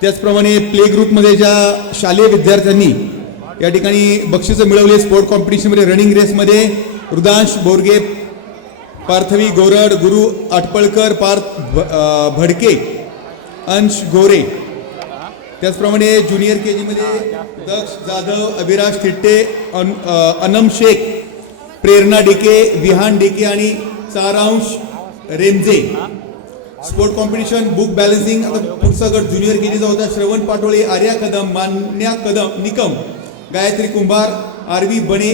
त्याचप्रमाणे प्ले ग्रुपमध्ये ज्या शालेय विद्यार्थ्यांनी या ठिकाणी बक्षिसं मिळवले स्पोर्ट कॉम्पिटिशनमध्ये रनिंग रेसमध्ये रुदांश बोरगे, पार्थवी गोरड, गुरु आटपळकर, पार्थ भडके, अंश गोरे. त्याचप्रमाणे ज्युनियर KG मध्ये दक्ष जाधव, अभिराज थिट्टे, अनम शेख, प्रेरणा डेके, विहान डेके आणि सारांश Ramsay. Sport competition book balancing. आता पुढचा गट ज्युनियर KGचा होता. श्रवण पाटोळे, आर्या कदम, मान्या कदम निकम, गायत्री कुंभार, आरवी बने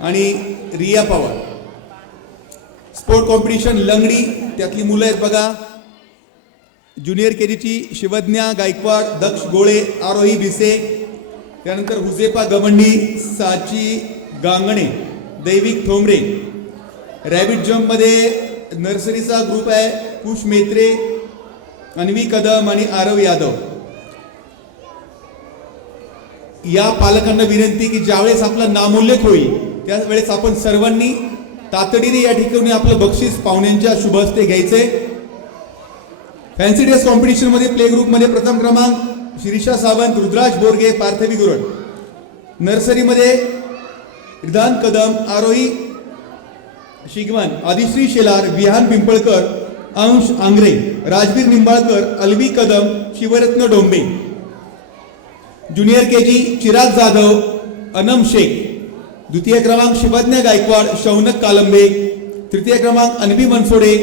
आणि रिया पवार. स्पोर्ट कॉम्पिटिशन लंगडी, त्यातली मुलं आहेत बघा. ज्युनियर KGची शिवज्ञा गायकवाड, दक्ष गोळे, आरोही भिसे, त्यानंतर हुजेपा गवंडी, साची गांगणे, दैविक ठोंबरे. रॅबिट जम्पमध्ये नर्सरीचा ग्रुप आहे. कुश मेत्रे, अन्वी कदम आणि आरव यादव. या पालकांना विनंती की ज्यावेळेस आपला नामोल्लेख होईल त्यावेळेस आपण सर्वांनी तातडीने या ठिकाणी आपलं बक्षीस पाहुण्यांच्या शुभ हस्ते घ्यायचे. फॅन्सी ड्रेस कॉम्पिटिशन मध्ये प्ले ग्रुपमध्ये प्रथम क्रमांक शिरीषा सावंत, रुद्राज बोरगे, पार्थवी गुरड. नर्सरीमध्ये रिधान कदम, आरोही शिगवन, आदिश्री शेलार, विहान पिंपळकर, अंश आंग्रे, राजवीर निंबाळकर, अलवी कदम, शिवरत्न डोंबे. Junior KG Chirag Jadhav, Anam Shaikh. द्वितीय क्रमांक शिवज्ञा गायकवाड, शौनक कालंबे. तृतीय क्रमांक अनबी मनसोडे,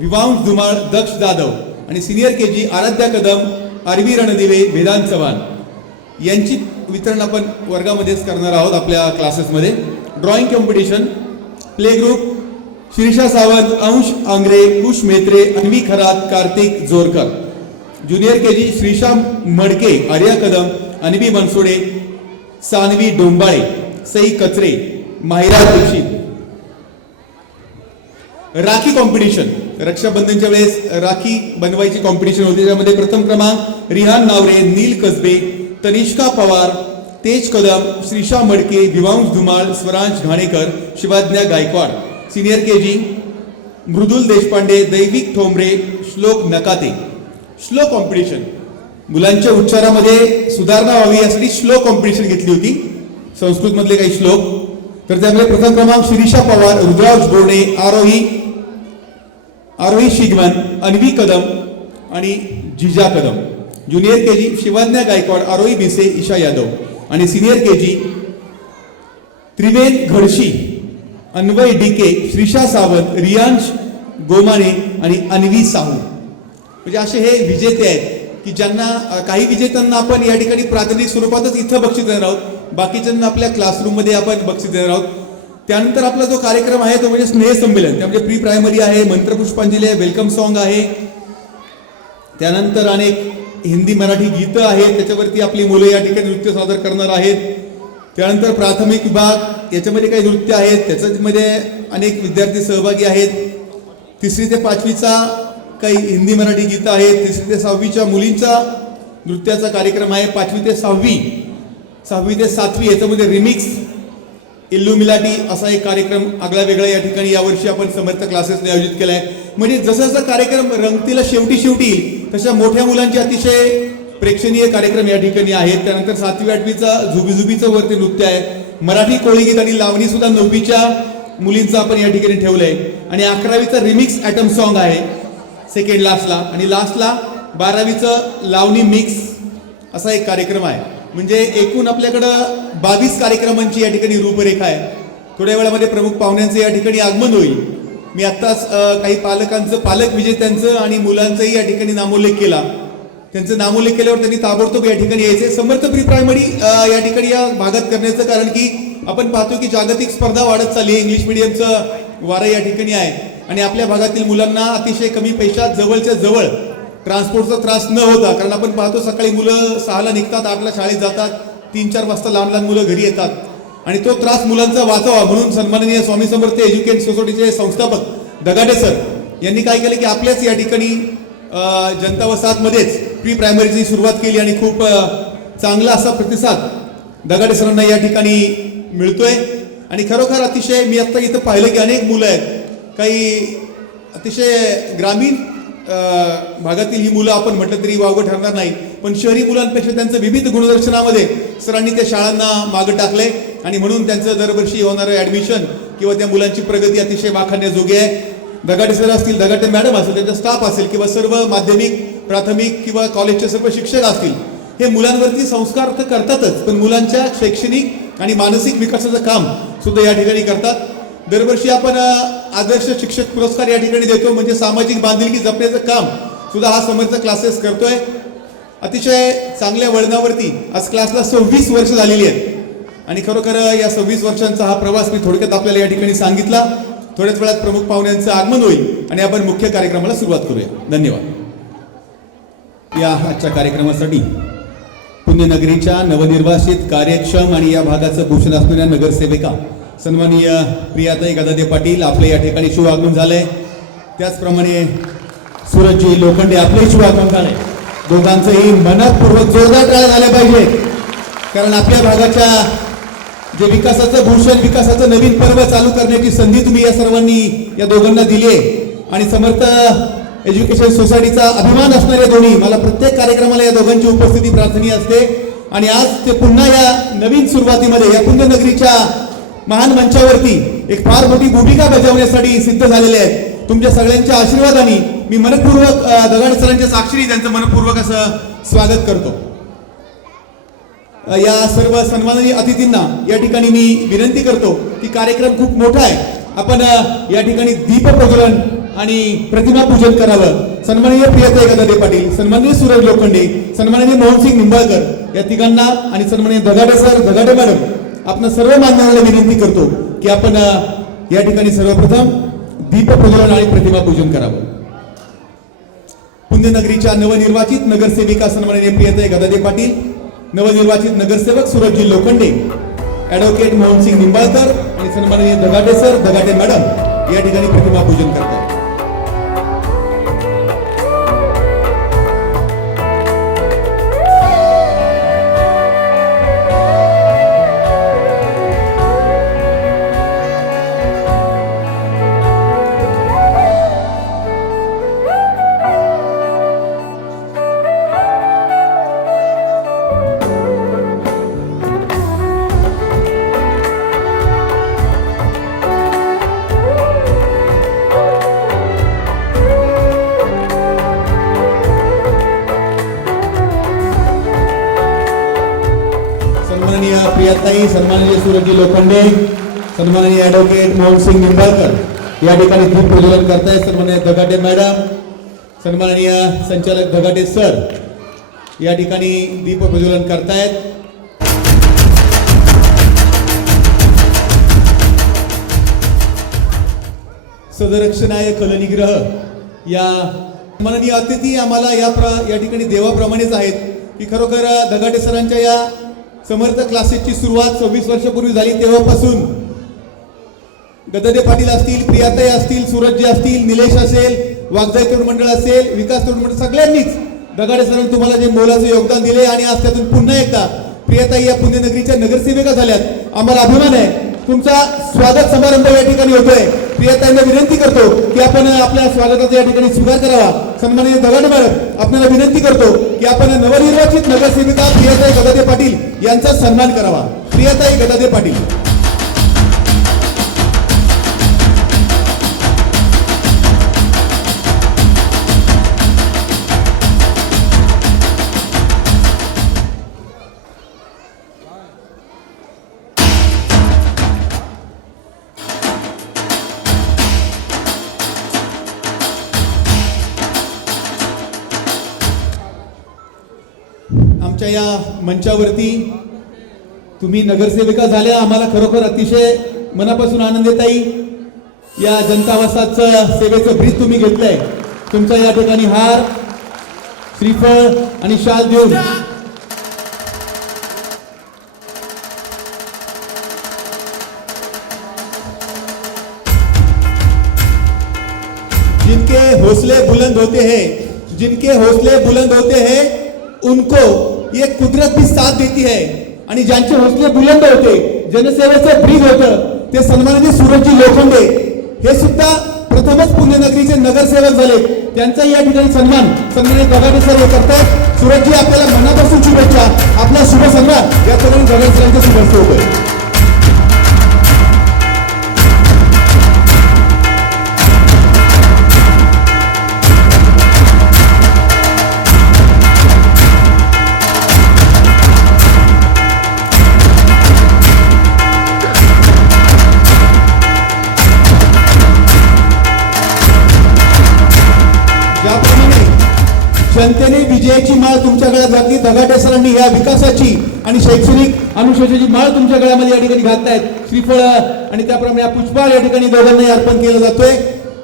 विवांश धुमाळ, दक्ष जाधव. आणि सिनियर KG आराध्या कदम, आरवी रणदिवे, वेदांत चव्हाण. यांची वितरण आपण वर्गामध्येच करणार आहोत आपल्या क्लासेसमध्ये. Drawing competition play group Shirisha Sawant, Ansh Angre, Kush Metre, Anvi Kharat, Kartik Jorkar. Junior KG Shrisha Madke, Arya Kadam, Anvi Mansode, Sanvi Dombale, Sai Kachre, Mahira Dixit. Rakhi competition, रक्षाबंधनच्या वेळेस राखी बनवायची कॉम्पिटिशन होती. त्यामध्ये प्रथम क्रमांक रिहान नावरे, नील कसबे, तनिष्का पवार, तेज कदम, श्रीशा मडके, विवांश धुमाळ, स्वरांश घाणेकर, शिवाज्ञा गायकवाड. सिनियर KG मृदुल देशपांडे, दैविक ठोंबरे, श्लोक नकाते. श्लोक कॉम्पिटिशन मुलांच्या उच्चारामध्ये सुधारणा व्हावी यासाठी श्लोक कॉम्पिटिशन घेतली होती. संस्कृत मधले काही श्लोक. तर त्यामध्ये प्रथम क्रमांक शिरीषा पवार, रुद्राज बोर्डे, आरोही शिगमन, अन्वी कदम आणि जिजा कदम. Junior KG Shivagnya Gaikwad, Aarohi Bhise, Isha Yadav. आणि सिनियर KG त्रिवेद घडशी, अन्वय डीके, श्रीशा सावंत, रियांश गोमाने आणि अन्वी साहू. म्हणजे असे हे विजेते आहेत की ज्यांना काही विजेत्यांना आपण या ठिकाणी प्रातिनिधिक स्वरूपातच इथं बक्षीस देणार आहोत, बाकीच्यांना आपल्या क्लासरूममध्ये आपण बक्षीस देणार आहोत. त्यानंतर आपला जो कार्यक्रम आहे तो म्हणजे स्नेह संमेलन. त्यामध्ये प्री प्रायमरी आहे, मंत्रपुष्पांजली आहे, वेलकम सॉन्ग आहे. त्यानंतर अनेक हिंदी मराठी गीतं आहेत, त्याच्यावरती आपली मुलं या ठिकाणी नृत्य सादर करणार आहेत. त्यानंतर प्राथमिक विभाग याच्यामध्ये काही नृत्य आहेत, त्याच्यामध्ये अनेक विद्यार्थी सहभागी आहेत. 3री ते 5वीचा काही हिंदी मराठी गीतं आहेत. 3री ते 6वीच्या मुलींचा नृत्याचा कार्यक्रम आहे. 5वी ते 6वी, 6वी ते 7वी याच्यामध्ये रिमिक्स, इल्लुमिलाटी असा एक कार्यक्रम आगळा वेगळा या ठिकाणी यावर्षी आपण समर्थ क्लासेसने आयोजित केला आहे. म्हणजे जसं जसं कार्यक्रम रंगतीला शेवटी तशा मोठ्या मुलांचे अतिशय प्रेक्षणीय कार्यक्रम या ठिकाणी आहेत. त्यानंतर 7वी 8वीचा झुबीझुबीचं वरती नृत्य आहे. मराठी कोळीगीत आणि लावणी सुद्धा 9वीच्या मुलींचं आपण या ठिकाणी ठेवलंय. आणि 11वीचा रिमिक्स ॲटम सॉन्ग आहे सेकंड लास्टला. आणि लास्टला 12वीचं लावणी मिक्स असा एक कार्यक्रम आहे. म्हणजे एकूण आपल्याकडं 22 कार्यक्रमांची या ठिकाणी रूपरेखा आहे. थोड्या वेळामध्ये प्रमुख पाहुण्यांचं या ठिकाणी आगमन होईल. मी आत्ताच काही पालकांचं, पालक विजेत्यांचं आणि मुलांचंही या ठिकाणी नामोल्लेख केला. त्यांचं नामोल्लेख केल्यावर त्यांनी ताबडतोब या ठिकाणी यायचे. समर्थ प्री प्रायमरी या ठिकाणी या भागात करण्याचं कारण की आपण पाहतो की जागतिक स्पर्धा वाढत चालली आहे. इंग्लिश मिडियमचं वारं या ठिकाणी आहे आणि आपल्या भागातील मुलांना अतिशय कमी पैशात जवळच्या जवळ ट्रान्सपोर्टचा त्रास न होता, कारण आपण पाहतो सकाळी मुलं 6ला निघतात, 8ला शाळेत जातात, 3-4 वाजता लहान लहान मुलं घरी येतात. आणि तो त्रास मुलांचा वाचावा म्हणून सन्माननीय स्वामी समर्थ एज्युकेशन सोसायटीचे संस्थापक दगाडे सर यांनी काय केलं की आपल्याच या ठिकाणी जनता वसाहतमध्येच प्री प्रायमरीची सुरुवात केली आणि खूप चांगला असा प्रतिसाद दगाडे सरांना या ठिकाणी मिळतोय. आणि खरोखर अतिशय मी आता इथं पाहिलं की अनेक मुलं आहेत, काही अतिशय ग्रामीण भागातील ही मुलं आपण म्हटलं तरी वावगं ठरणार नाही, पण शहरी मुलांपेक्षा त्यांचं विविध गुणदर्शनामध्ये सरांनी त्या शाळांना मागं टाकलंय आणि म्हणून त्यांचं दरवर्षी होणारं ॲडमिशन किंवा त्या मुलांची प्रगती अतिशय वाखाणण्याजोगी आहे. दगाटे सर असतील, दगाटे मॅडम असेल, त्यांचा स्टाफ असेल किंवा सर्व माध्यमिक, प्राथमिक किंवा कॉलेजचे सर्व शिक्षक असतील, हे मुलांवरती संस्कार तर करतातच, पण मुलांच्या शैक्षणिक आणि मानसिक विकासाचं काम सुद्धा या ठिकाणी करतात. दरवर्षी आपण आदर्श शिक्षक पुरस्कार या ठिकाणी देतो, म्हणजे सामाजिक बांधिलकी जपण्याचं काम सुद्धा हा समर्थ क्लासेस करतोय. अतिशय चांगल्या वळणावरती आज क्लासला 26 वर्ष झालेली आहेत आणि खरोखर या 26 वर्षांचा हा प्रवास मी थोडक्यात आपल्याला या ठिकाणी सांगितला. थोड्याच वेळात प्रमुख पाहुण्यांचं आगमन होईल आणि आपण मुख्य कार्यक्रमाला सुरुवात करूया. धन्यवाद. या आजच्या कार्यक्रमासाठी पुण्यनगरीच्या नवनिर्वासित, कार्यक्षम आणि या भागाचं भूषण असणाऱ्या नगरसेविका सन्माननीय प्रियाताई गदादे पाटील आपले या ठिकाणी शुभ आगमन झालंय. त्याचप्रमाणे सूरजजी लोखंडे आपले शुभ आगमन झाले. दोघांचंही मनपूर्वक जोरदार टाळ्या झाल्या पाहिजे, कारण आपल्या भागाच्या जे विकासाचं भूषण, विकासाचं नवीन पर्व चालू करण्याची संधी तुम्ही या सर्वांनी या दोघांना दिली आहे आणि समर्थ एज्युकेशन सोसायटीचा अभिमान असणारे दोन्ही, मला प्रत्येक कार्यक्रमाला या दोघांची उपस्थिती प्रार्थनीय असते आणि आज ते पुन्हा या नवीन सुरुवातीमध्ये या पुण्यनगरीच्या महान मंचावरती एक फार मोठी भूमिका बजावण्यासाठी सिद्ध झालेले आहेत. तुमच्या सगळ्यांच्या आशीर्वादाने मी मनपूर्वक दगाडे सरांच्या साक्षीने त्यांचं मनपूर्वक असं स्वागत करतो. या सर्व सन्माननीय अतिथींना या ठिकाणी मी विनंती करतो की कार्यक्रम खूप मोठा आहे, आपण या ठिकाणी दीप प्रज्वलन आणि प्रतिमा पूजन करावं. सन्माननीय प्रियाताई गदादे पाटील, सन्माननीय सूरज लोखंडे, सन्माननीय मोहनसिंग निंबाळकर या तिघांना आणि सन्माननीय दगाडे सर, दगाडे मॅडम, आपण सर्व मान्यवरांना विनंती करतो की आपण या ठिकाणी सर्वप्रथम दीप प्रज्वलन आणि प्रतिमा पूजन करावं. पुण्यनगरीच्या नवनिर्वाचित नगरसेविका सन्माननीय प्रियाताई गदादे पाटील, नवनिर्वाचित नगरसेवक सूरजजी लोखंडे, ॲडव्होकेट मोहनसिंग निंबाळकर आणि सन्माननीय दगाडे सर, दगाडे मॅडम या ठिकाणी प्रतिमा पूजन करतात. प्रियाताई, सन्माननीय सूरजजी लोखंडे, सन्माननीय ॲडव्होकेट मोहनसिंग निंबाळकर या ठिकाणी दीप प्रज्वलन करतायत. सन्माननीय दगाडे मॅडम, सन्माननीय संचालक दगाडे सर या ठिकाणी दीप प्रज्वलन करतायत. सदरक्षणाय खलनिग्रह या माननीय अतिथी आम्हाला या ठिकाणी देवाप्रमाणेच आहेत की खरोखर दगाडे सरांच्या या समर्थ क्लासेसची सुरुवात 26 वर्षापूर्वी झाली. तेव्हापासून गदादे पाटील असतील, प्रियाताई असतील, सूरजजी असतील, निलेश असेल, वागजाई तरुण मंडळ असेल, विकास तरुण मंडळ, सगळ्यांनीच दगाडे सरांनी तुम्हाला जे मोलाचं योगदान दिले आणि आज त्यातून पुन्हा एकदा प्रियाताई या पुण्यनगरीच्या नगरसेविका झाल्यात. आम्हाला अभिमान आहे. तुमचा स्वागत समारंभ या ठिकाणी होतोय. प्रियाताईंना विनंती करतो की आपण आपल्या स्वागताचा या ठिकाणी स्वीकार करावा. सन्माननीय दगाडे मॅडम, आपल्याला विनंती करतो की आपण नवनिर्वाचित नगरसेविका प्रियाताई गदादे पाटील यांचा सन्मान करावा. प्रियाताई गदादे पाटील. आमच्या या मंचावरती तुम्ही नगरसेविका झाल्या, आम्हाला खरोखर अतिशय मनापासून आनंद देत आहे. या जनता वसाहतचं सेवेचं ब्रीज तुम्ही घेतलंय. तुमचा या ठिकाणी हार, श्रीफळ आणि शाल देऊन जिनके हौसले बुलंद होते हैं, जिनके हौसले बुलंद होते हैं उनको ये कुदरत भी साथ देती है. आणि ज्यांचे हौसले बुलंद होते, जनसेवेचं ब्रीज होतं, ते सन्माननीय सूरजजी लोखंडे हे सुद्धा प्रथमच पुण्यनगरीचे नगरसेवक झाले, त्यांचाही या ठिकाणी सन्मानित दगाडे सर हे करतात. सुरजजी आपल्याला मनापासून शुभेच्छा. आपला शुभ सन्मान या ठिकाणी दगाडे सरांच्या शुभ हस्ते होतोय. जनतेने विजयाची माळ तुमच्या गळ्यात घातली, दगाडे सरांनी या विकासाची आणि शैक्षणिक अनुशेषाची माळ तुमच्या गळ्यामध्ये या ठिकाणी घालतायत. श्रीफळ आणि त्याप्रमाणे पुष्पाळ या ठिकाणी दोघांनाही अर्पण केला जातोय.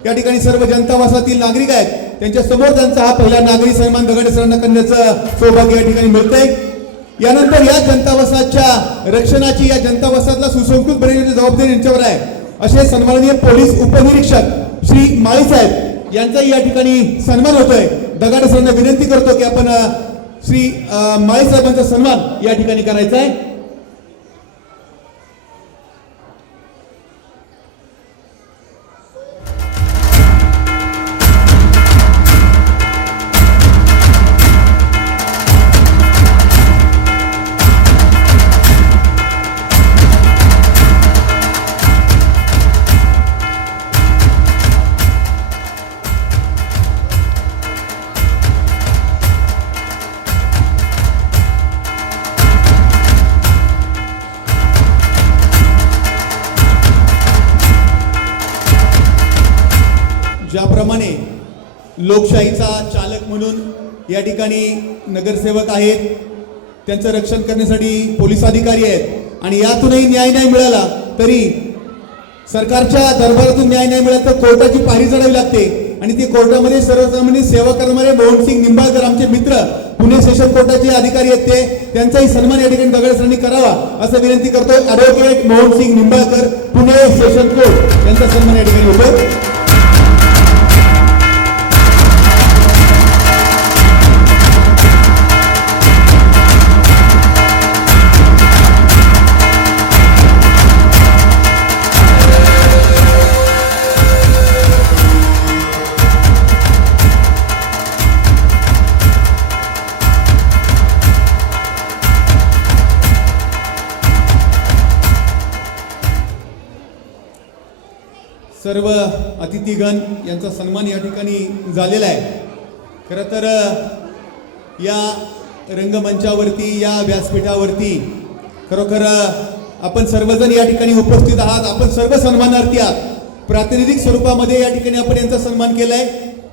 या ठिकाणी सर्व जनतावासातील नागरिक आहेत, त्यांच्या समोर त्यांचा हा पहिला नागरी सन्मान दगाडे सरांना करण्याचं सौभाग्य या ठिकाणी मिळतंय. यानंतर या जनतावासाच्या रक्षणाची, या जनतावासातला सुसंस्कृत बनवण्याची जबाबदारी यांच्यावर आहे. असे सन्माननीय पोलीस उपनिरीक्षक श्री माळी साहेब यांचाही या ठिकाणी सन्मान होतोय. दगाडे सरांना विनंती करतो की आपण श्री माळी साहेबांचा सन्मान या ठिकाणी करायचा आहे. ज्याप्रमाणे लोकशाहीचा चालक म्हणून या ठिकाणी नगरसेवक आहेत, त्यांचं रक्षण करण्यासाठी पोलीस अधिकारी आहेत आणि यातूनही न्याय नाही मिळाला तरी सरकारच्या दरबारातून न्याय नाही मिळाला तर कोर्टाची पायरी चढावी लागते आणि ते कोर्टामध्ये सर्वसामान्य सेवा करणारे मोहनसिंग निंबाळकर आमचे मित्र पुणे सेशन कोर्टाचे अधिकारी आहेत, त्यांचाही सन्मान या ठिकाणी दगाडे सरांनी करावा असं विनंती करतो. Advocate Mohansingh Nimbalkar Pune session court यांचा सन्मान या ठिकाणी होतो. सर्व अतिथीगण यांचा सन्मान या ठिकाणी झालेला आहे. खरं तर या रंगमंचावरती, या व्यासपीठावरती खरोखर आपण सर्वजण या ठिकाणी उपस्थित आहात. आपण सर्व सन्मानार्थी आहात. प्रातिनिधिक स्वरूपामध्ये या ठिकाणी आपण यांचा सन्मान केलाय.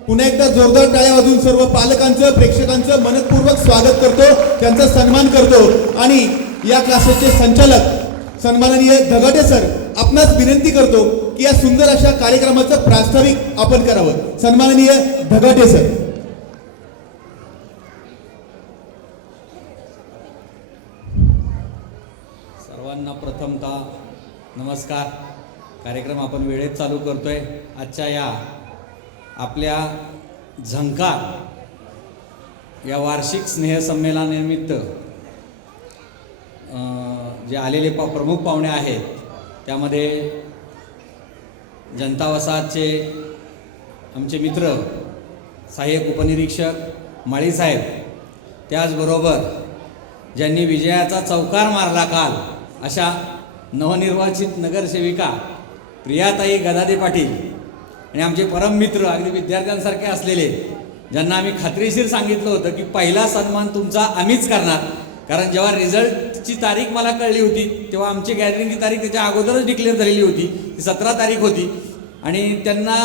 पुन्हा एकदा जोरदार टाळ्या वाजवून सर्व पालकांचं, प्रेक्षकांचं मनपूर्वक स्वागत करतो, त्यांचा सन्मान करतो आणि या क्लासेसचे संचालक सन्माननीय दगाडे सर आपणास विनंती करतो की या सुंदर अशा कार्यक्रमाचं प्रास्ताविक आपण करावं. सन्माननीय दगाडे सर. सर्वांना प्रथमतः नमस्कार. कार्यक्रम आपण वेळेत चालू करतोय. आजच्या या आपल्या झंकार या वार्षिक स्नेहसंमेलनानिमित्त जे आलेले प्रमुख पाहुणे आहेत त्यामध्ये जनता वसाहतचे आमचे मित्र सहाय्यक उपनिरीक्षक माळी साहेब, त्याचबरोबर ज्यांनी विजयाचा चौकार मारला काल अशा नवनिर्वाचित नगरसेविका प्रियाताई गदादे पाटील आणि आमचे परम मित्र अगदी विद्यार्थ्यांसारखे असलेले, ज्यांना आम्ही खात्रीशीर सांगितलं होतं की पहिला सन्मान तुमचा आम्हीच करणार. कारण जेव्हा रिझल्टची तारीख मला कळली होती तेव्हा आमची गॅदरिंगची तारीख त्याच्या अगोदरच डिक्लेअर झालेली होती, ती 17 तारीख होती आणि त्यांना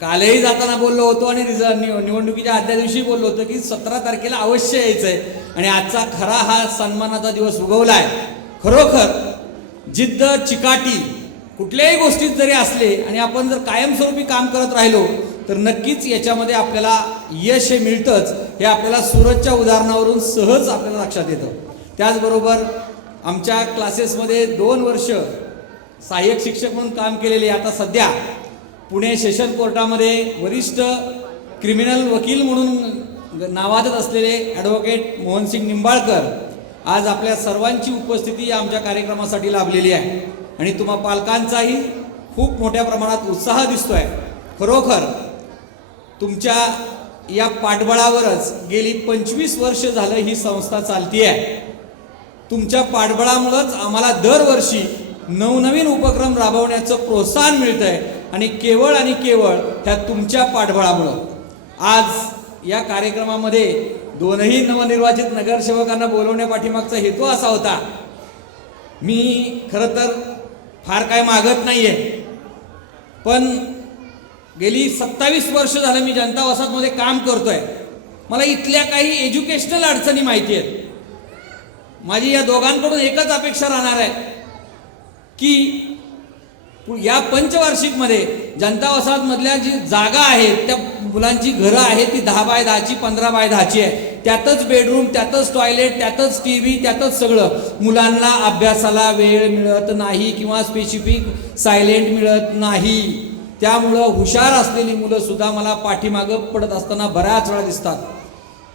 कालही जाताना बोललो होतो आणि निवडणुकीच्या आदल्या दिवशी बोललो होतो की 17 तारखेला अवश्य यायचं आहे आणि आजचा खरा हा सन्मानाचा दिवस उगवला आहे. खरोखर जिद्द, चिकाटी कुठल्याही गोष्टीत जरी असले आणि आपण जर कायमस्वरूपी काम करत राहिलो तर नक्कीच याच्यामध्ये आपल्याला यश हे मिळतंच. हे आपल्याला सूरजच्या उदाहरणावरून सहज आपल्याला लक्षात येतं. त्याचबरोबर आमच्या क्लासेसमध्ये 2 वर्ष सहाय्यक शिक्षक म्हणून काम केलेले, आता सध्या पुणे सेशन कोर्टामध्ये वरिष्ठ क्रिमिनल वकील म्हणून नावाजत असलेले ॲडव्होकेट मोहनसिंग निंबाळकर आज आपल्या सर्वांची उपस्थिती या आमच्या कार्यक्रमासाठी लाभलेली आहे आणि तुम्हा पालकांचाही खूप मोठ्या प्रमाणात उत्साह दिसतोय. खरोखर तुमच्या या पाठबळावरच गेली 25 वर्ष झालं ही संस्था चालतीये. तुमच्या पाठबळामुळंच आम्हाला दरवर्षी नवनवीन उपक्रम राबवण्याचं प्रोत्साहन मिळतंय आणि केवळ त्या तुमच्या पाठबळामुळं आज या कार्यक्रमामध्ये दोनही नवनिर्वाचित नगरसेवकांना बोलवण्या पाठीमागचा हेतू असा होता. मी खरं तर फार काय मागत नाहीये, पण गेली 27 वर्ष झालं मी जनता वसाहतमध्ये काम करतोय. मला इथल्या काही एज्युकेशनल अडचणी माहिती आहेत. माझी या दोघांकडून एकच अपेक्षा राहणार आहे की या पंचवार्षिकमध्ये जनता वसाहतमधल्या जी जागा आहेत त्या मुलांची घरं आहेत ती 10 बाय 10ची 15 बाय 10ची आहे. त्यातच बेडरूम, त्यातच टॉयलेट, त्यातच TV, त्यातच सगळं. मुलांना अभ्यासाला वेळ मिळत नाही किंवा स्पेसिफिक सायलेंट मिळत नाही. त्यामुळं हुशार असलेली मुलं सुद्धा मला पाठीमागं पडत असताना बऱ्याच वेळा दिसतात.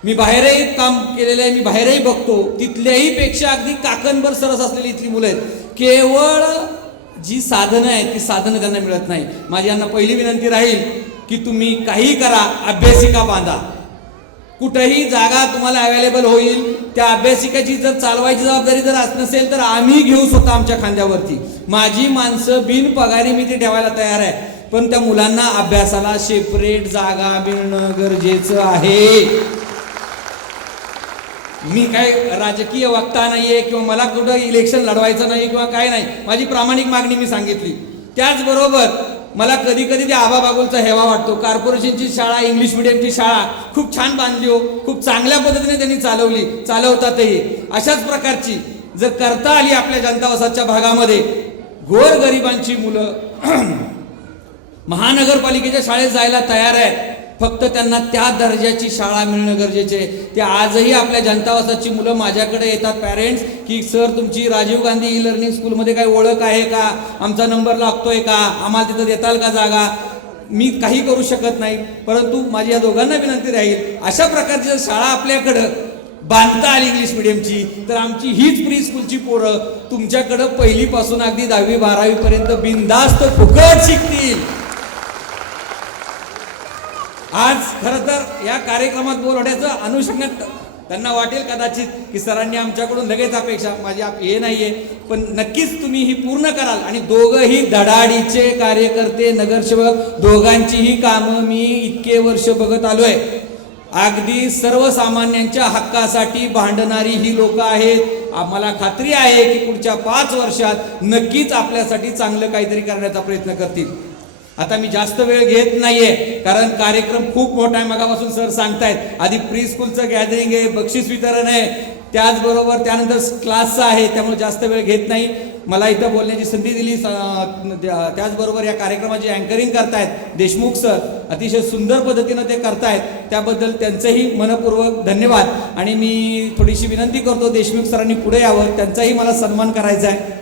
मी बाहेरही काम केलेलं आहे, मी बाहेरही बघतो. तिथल्याही पेक्षा अगदी काकणभर सरस असलेली इथली मुलं आहेत. केवळ जी साधनं आहेत ती साधनं त्यांना मिळत नाही. माझी यांना पहिली विनंती राहील की तुम्ही काही करा, अभ्यासिका बांधा. कुठेही जागा तुम्हाला अवेलेबल होईल. त्या अभ्यासिकेची जर चालवायची जबाबदारी जर नसेल तर आम्ही घेऊ स्वतः आमच्या खांद्यावरती. माझी माणसं बिन पगारी मी ती ठेवायला तयार आहे. पण त्या मुलांना अभ्यासाला सेपरेट जागा मिळणं गरजेचं आहे. मी काय राजकीय वक्ता नाहीये किंवा मला कुठं इलेक्शन लढवायचं नाही किंवा काय नाही. माझी प्रामाणिक मागणी मी सांगितली. त्याचबरोबर मला कधी कधी त्या आबा बागुलचा हेवा वाटतो. कॉर्पोरेशनची शाळा, इंग्लिश मिडियमची शाळा खूप छान बांधली हो, खूप चांगल्या पद्धतीने त्यांनी चालवतातही. अशाच प्रकारची जर करता आली आपल्या जनता वसाहतच्या भागामध्ये, गोरगरिबांची मुलं महानगरपालिकेच्या शाळेत जायला तयार आहेत. फक्त त्यांना त्या दर्जाची शाळा मिळणं गरजेचे आहे. ते आजही आपल्या जनता वसाहतची मुलं माझ्याकडे येतात पॅरेंट्स की सर तुमची राजीव गांधी ई लर्निंग स्कूलमध्ये काही ओळख आहे का, आमचा नंबर लागतोय का, आम्हाला तिथं देताल का जागा. मी काही करू शकत नाही, परंतु माझी या दोघांना विनंती राहील अशा प्रकारची जर शाळा आपल्याकडं बांधता आली इंग्लिश मिडियमची तर आमची हीच प्री स्कूलची पोरं तुमच्याकडं पहिलीपासून अगदी 10वी 12वी पर्यंत बिनधास्त फुकट शिकतील. आज खरं तर या कार्यक्रमात बोलवण्याचं अनुषंगात त्यांना वाटेल कदाचित की सरांनी आमच्याकडून लगेच अपेक्षा, माझी हे नाहीये, पण नक्कीच तुम्ही ही पूर्ण कराल. आणि दोघंही धडाडीचे कार्यकर्ते, नगरसेवक, दोघांचीही कामं मी इतके वर्ष बघत आलोय. अगदी सर्वसामान्यांच्या हक्कासाठी भांडणारी ही लोक आहेत. आम्हाला खात्री आहे की पुढच्या 5 वर्षात नक्कीच आपल्यासाठी चांगलं काहीतरी करण्याचा प्रयत्न करतील. आता मी जास्त वेळ घेत नाहीये कारण कार्यक्रम खूप मोठा आहे. मगापासून सर सांगतायत आधी प्री स्कूलचं गॅदरिंग आहे, बक्षीस वितरण आहे, त्याचबरोबर त्यानंतर क्लासचं आहे. त्यामुळे जास्त वेळ घेत नाही. मला इथं बोलण्याची संधी दिली. त्याचबरोबर या कार्यक्रमाची अँकरिंग करतायत देशमुख सर, अतिशय सुंदर पद्धतीनं ते करतायत. त्याबद्दल त्यांचंही मनपूर्वक धन्यवाद. आणि मी थोडीशी विनंती करतो देशमुख सरांनी पुढे यावं, त्यांचाही मला सन्मान करायचा आहे.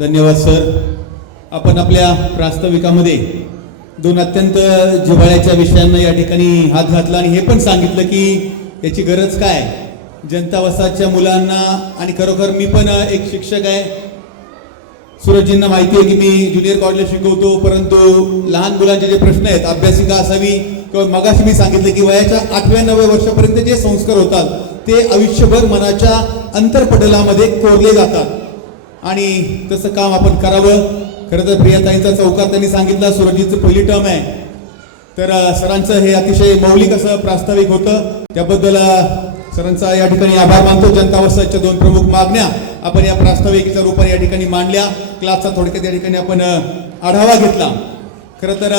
धन्यवाद सर. आपण आपल्या प्रास्ताविकामध्ये 2 अत्यंत जिव्हाळ्याच्या विषयांना या ठिकाणी हात घातला आणि हे पण सांगितलं की याची गरज काय जनता वसाहतच्या मुलांना. आणि खरोखर मी पण एक शिक्षक आहे. सूरजजींना माहिती आहे की मी ज्युनियर कॉलेजला शिकवतो, परंतु लहान मुलांचे जे प्रश्न आहेत, अभ्यासिका असावी किंवा मगाशी मी सांगितलं की वयाच्या 8व्या 9व्या वर्षापर्यंत जे संस्कार होतात ते आयुष्यभर मनाच्या अंतरपटलामध्ये कोरले जातात. आणि तसं काम आपण करावं. खरं तर प्रियाताईंचा चौकार त्यांनी सांगितला, सूरजीचं पहिली टर्म आहे, तर सरांचं हे अतिशय मौलिक असं प्रास्ताविक होतं. त्याबद्दल सरांचा या ठिकाणी आभार मानतो. जनता वसाहतच्या 2 प्रमुख मागण्या आपण या प्रास्ताविकेच्या रूपाने या ठिकाणी मांडल्या. क्लासचा थोडक्यात या ठिकाणी आपण आढावा घेतला. खरं तर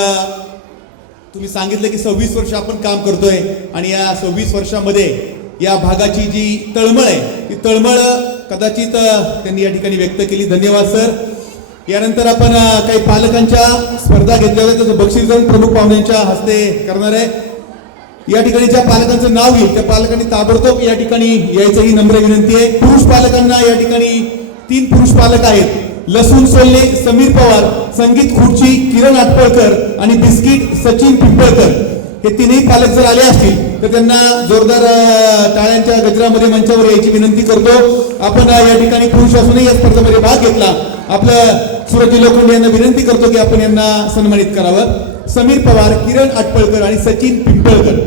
तुम्ही सांगितलं की 26 वर्ष आपण काम करतोय आणि या 26 वर्षामध्ये या भागाची जी तळमळ आहे ती तळमळ कदाचित त्यांनी या ठिकाणी व्यक्त केली. धन्यवाद सर. यानंतर आपण काही पालकांच्या स्पर्धा घेतल्या होत्या, त्याचं बक्षीस प्रमुख पाहुण्यांच्या हस्ते करणार आहे. या ठिकाणी ज्या पालकांचं नाव येईल त्या पालकांनी ताबडतोब या ठिकाणी यायचं ही नम्र विनंती आहे. पुरुष पालकांना या ठिकाणी 3 पुरुष पालक आहेत. लसूण सोल्ले समीर पवार, संगीत खुर्ची किरण आटपळकर आणि बिस्किट सचिन पिंपळकर हे 3ही पालक जर आले असतील तर त्यांना जोरदार टाळ्यांच्या गजरामध्ये मंचावर यायची विनंती करतो. आपण या ठिकाणी पुरुष असूनही या स्पर्धेमध्ये भाग घेतला. आपलं सुरजी लोखंडे यांना विनंती करतो की आपण यांना सन्मानित करावं. समीर पवार, किरण आटपळकर आणि सचिन पिंपळकर.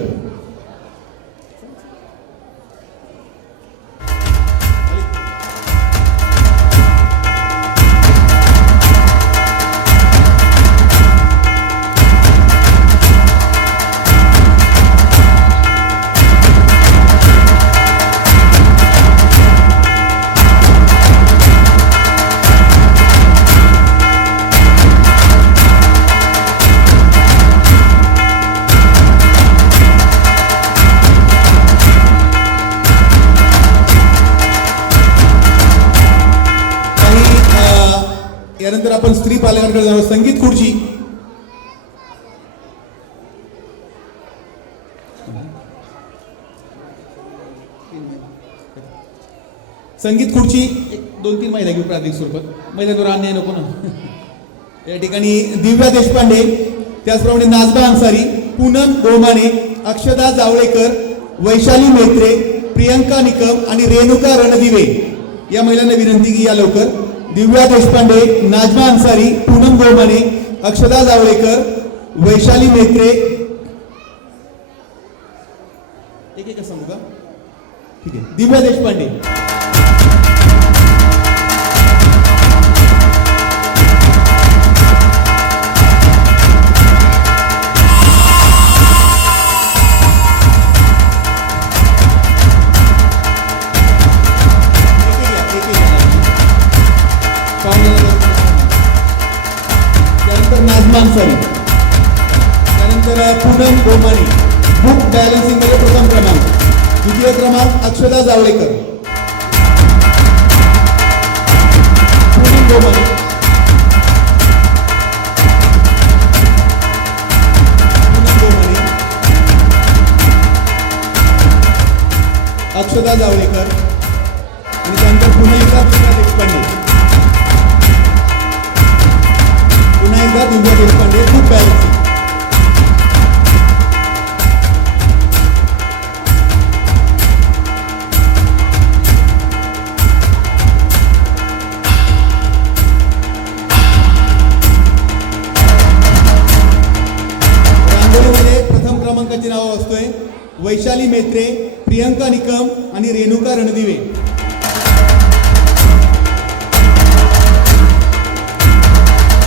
यानंतर आपण स्त्री पालकांकडे जाऊ. संगीत खुर्ची, संगीत खुर्ची 2-3 महिला घेऊ प्राथमिक स्वरूपात. महिलांवर अन्याय नको ना. या ठिकाणी दिव्या देशपांडे, त्याचप्रमाणे नाजबा अन्सारी, पूनम गोमाने, अक्षदा जावळेकर, वैशाली मेत्रे, प्रियंका निकम आणि रेणुका रणदिवे या महिलांना विनंती की या लवकर. दिव्या देशपांडे, नाजमा अन्सारी, पूनम गोमाने, अक्षदा जावळेकर, वैशाली मेत्रे. एक सांगू का? ठीक आहे. दिव्या देशपांडे, नाजमा अन्सारी, त्यानंतर पूनम गोमानी, बुक बॅलन्सिंग मध्ये प्रथम क्रमांक. द्वितीय क्रमांक अक्षदा जावळेकर, पूनम गोमानी, अक्षदा जावळेकर आणि त्यानंतर पुन्हा एकदा दिव्या देशपांडे, पुन्हा एकदा दिव्या देशपांडे, खूप बॅलन्सिंग. रांगोळीमध्ये प्रथम क्रमांकाची नावं असतोय वैशाली मेत्रे, प्रियंका निकम आणि रेणुका रणदिवे.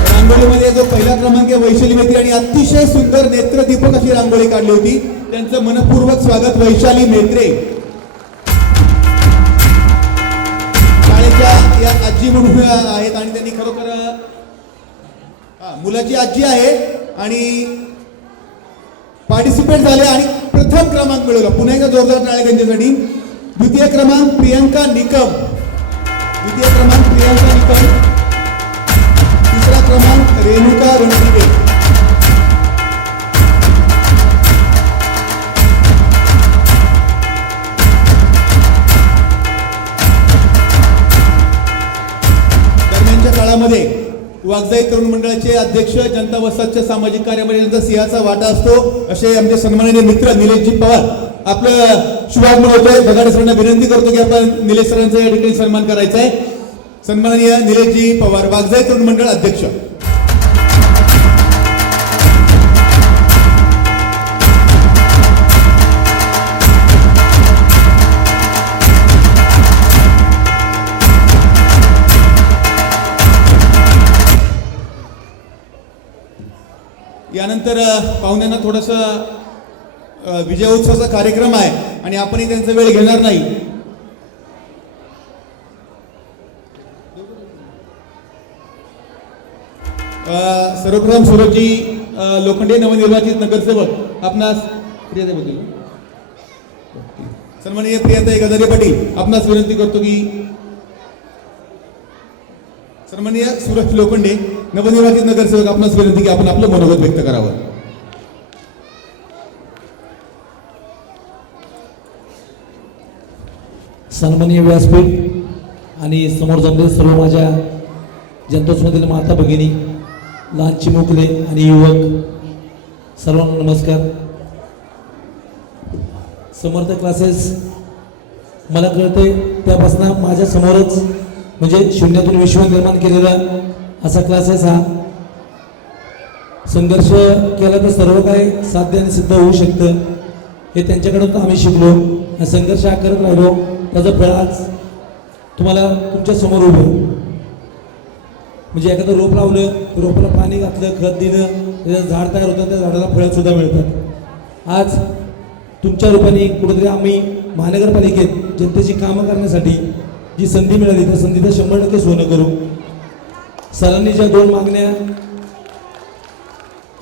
रांगोळीमध्ये जो पहिला क्रमांक आहे वैशाली मेत्रे आणि अतिशय सुंदर नेत्रदीपक अशी रांगोळी काढली होती. त्यांचं मनपूर्वक स्वागत वैशाली मेत्रे. शाळेच्या या आजी म्हणून आहेत आणि त्यांनी खरोखर मुलाची आजी आहे आणि पार्टिसिपेट झाले आणि प्रथम क्रमांक मिळवला. पुन्हा एकदा जोरदार टाळ्या त्यांच्यासाठी. द्वितीय क्रमांक प्रियंका निकम, द्वितीय क्रमांक प्रियंका निकम, तिसरा क्रमांक रेणुका रणदिवे. दरम्यानच्या काळामध्ये वागजाई तरुण मंडळाचे अध्यक्ष, जनता वसाहतच्या सामाजिक कार्यामध्ये त्यांचा सिंहाचा वाटा असतो असे आमचे सन्माननीय मित्र निलेशजी पवार आपलं शुभागमन होतोय. बगाडे सरांना विनंती करतो की आपण निलेश सरांचा या ठिकाणी सन्मान करायचा आहे. सन्माननीय निलेशजी पवार, वागजाई तरुण मंडळ अध्यक्ष. यानंतर पाहुण्यांना थोडंसं विजय उत्सवाचा कार्यक्रम आहे आणि आपणही त्यांचा वेळ घेणार नाही. सर्वप्रथम सूरजजी लोखंडे नवनिर्वाचित नगरसेवक आपणास प्रियताबद्दल सन्माननीय प्रियताई गदारे पाटील आपणास विनंती करतो की सन्माननीय सुरेश लोखंडे नवनिर्वाचित नगरसेवक आपणास विनंती की आपण आपलं मनोगत व्यक्त करावं. सन्माननीय व्यासपीठ आणि समोर जमलेले सर्व माझ्या जनतोसमधील माता भगिनी, लहान चिमुकले आणि युवक सर्वांना नमस्कार. समर्थ क्लासेस मला कळते त्यापासून माझ्या समोरच म्हणजे शून्यातून विश्व निर्माण केलेला असा क्लासेस हा. संघर्ष केला तर सर्व काही साध्य आणि सिद्ध होऊ शकतं हे त्यांच्याकडून आम्ही शिकलो आणि संघर्ष हा करत राहिलो. त्याचं फळ आज तुम्हाला तुमच्या समोर उभं. म्हणजे एखादं रोप लावलं, रोपाला पाणी घातलं, खत दिलं, त्याचं झाड तयार होतं, त्या झाडाला फळं सुद्धा मिळतात. आज तुमच्या रूपाने कुठेतरी आम्ही महानगरपालिकेत जनतेची कामं करण्यासाठी जी संधी मिळाली त्या संधीचं 100% सोनं करू. सरांनी ज्या 2 मागण्या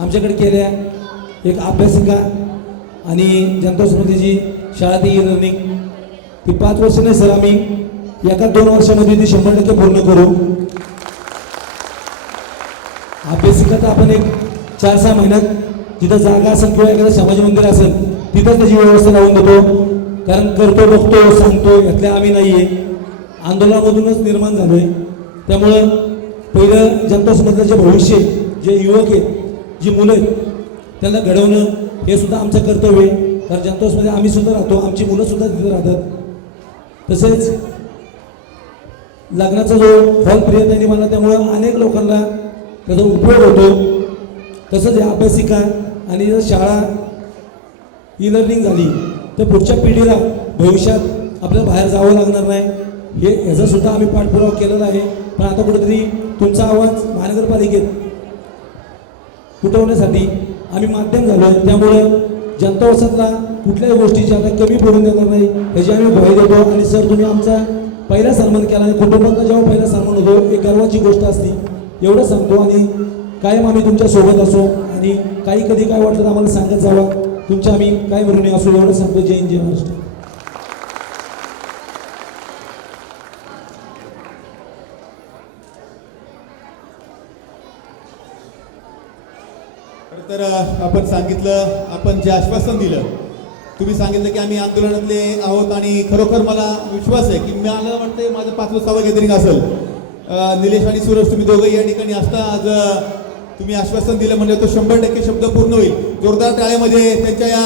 आमच्याकडे केल्या, एक अभ्यासिका आणि जनता स्मृतीची शाळा ती लर्निंग, ती 5 वर्ष नाही सर, आम्ही एका 2 वर्षामध्ये ती 100% पूर्ण करू. अभ्यासिका तर आपण एक 4-6 महिन्यात जिथं जागा असेल किंवा एखादं समाज मंदिर असेल तिथं त्याची व्यवस्था लावून देतो. कारण करतो, बघतो, सांगतो यातल्या आम्ही नाही आहे, आंदोलनामधूनच निर्माण झालो आहे. त्यामुळं पहिलं जनता समाजाचे भविष्य, जे युवक आहेत, जी मुलं आहेत, त्यांना घडवणं हे सुद्धा आमचं कर्तव्य आहे. कारण जनता समाजामध्ये आम्ही सुद्धा राहतो, आमची मुलं सुद्धा तिथे राहतात. तसेच लग्नाचा जो हॉल प्रियताईने मला, त्यामुळं अनेक लोकांना त्याचा उपयोग होतो. तसंच या अभ्यासिका आणि जर शाळा ई लर्निंग झाली तर पुढच्या पिढीला भविष्यात आपल्याला बाहेर जावं लागणार नाही. ह्याचा सुद्धा आम्ही पाठपुरावा केलेला आहे. पण आता कुठेतरी तुमचा आवाज महानगरपालिकेत उठवण्यासाठी आम्ही माध्यम झालो आहे. त्यामुळं जनता वसाहतला कुठल्याही गोष्टीची आता कमी पडून देणार नाही याची आम्ही ग्वाही देतो. आणि सर, तुम्ही आमचा पहिला सन्मान केला आणि कुटुंबाचा जेव्हा पहिला सन्मान होतो एक गर्वाची गोष्ट असते, एवढं सांगतो. आणि कायम आम्ही तुमच्या सोबत असो आणि काही कधी काय वाटलं तर आम्हाला सांगत जावा, तुमच्या आम्ही काय ऋणी असो, एवढं सांगतो. जय हिंद, जय महाराष्ट्र. तर आपण सांगितलं, आपण जे आश्वासन दिलं, तुम्ही सांगितलं की आम्ही आंदोलनातले आहोत आणि खरोखर मला विश्वास आहे की मला वाटतं माझं 5-6वं गॅदरिंग असेल. निलेश आणि सुरेश तुम्ही दोघंही या ठिकाणी असता. आज तुम्ही आश्वासन दिलं म्हणजे तो 100% शब्द पूर्ण होईल. जोरदार टाळ्यामध्ये त्यांच्या या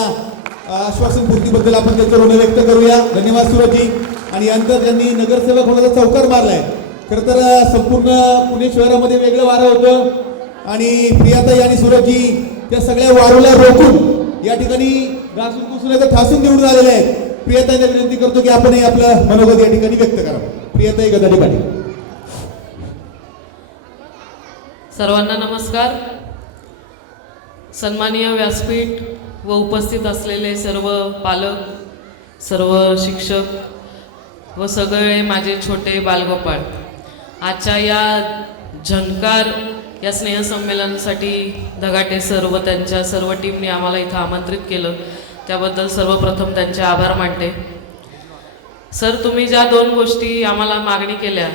आश्वासन पूर्तीबद्दल आपण त्यांचं ऋण व्यक्त करूया. धन्यवाद सुरेशजी. आणि नंतर ज्यांनी नगरसेवक होण्याचा चौकार मारलाय. खरं तर संपूर्ण पुणे शहरामध्ये वेगळं वारं होतं आणि प्रियाताई आणि सुरेशजी त्या सगळ्या वारूला रोखून या ठिकाणी घासून पुसून ठासून निवडून आलेले आहेत. प्रियाताईला विनंती करतो की आपणही आपलं मनोगत या ठिकाणी व्यक्त करावं. प्रियाताई गदाडे पाटील. सर्वांना नमस्कार. सन्माननीय व्यासपीठ व उपस्थित असलेले सर्व पालक, सर्व शिक्षक व सगळे माझे छोटे बालगोपाळ, आजच्या या झणकार या स्नेहसंमेलनासाठी धगाटे सर व त्यांच्या सर्व टीमने आम्हाला इथं आमंत्रित केलं, त्याबद्दल सर्वप्रथम त्यांचे आभार मानते. सर, तुम्ही ज्या 2 गोष्टी आम्हाला मागणी केल्या,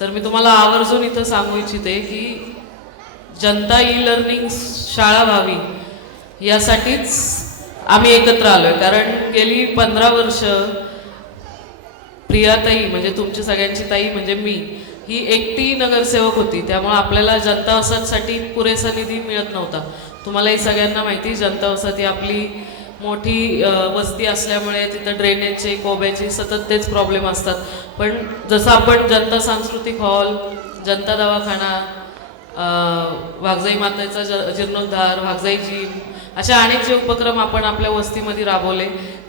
तर मी तुम्हाला आवर्जून इथं सांगू इच्छिते की जनता ई लर्निंग शाळा व्हावी यासाठीच आम्ही एकत्र आलो आहे. कारण गेली 15 वर्ष प्रियाताई म्हणजे तुमची सगळ्यांची ताई म्हणजे मी ही एकटी नगरसेवक होती. त्यामुळे आपल्याला जनता वसाहतसाठी पुरेसा निधी मिळत नव्हता. तुम्हालाही सगळ्यांना माहिती, जनता वसाहत ही आपली मोठी वस्ती असल्यामुळे तिथं ड्रेनेजचे, कोब्याचे सतत तेच प्रॉब्लेम असतात. पण जसं आपण जनता सांस्कृतिक हॉल, जनता दवाखाना, वाघजाई मातेचा जीर्णोद्धार, वाघजाई जिम अशा अनेक जे उपक्रम आपण आपल्या वस्तीमध्ये राबवले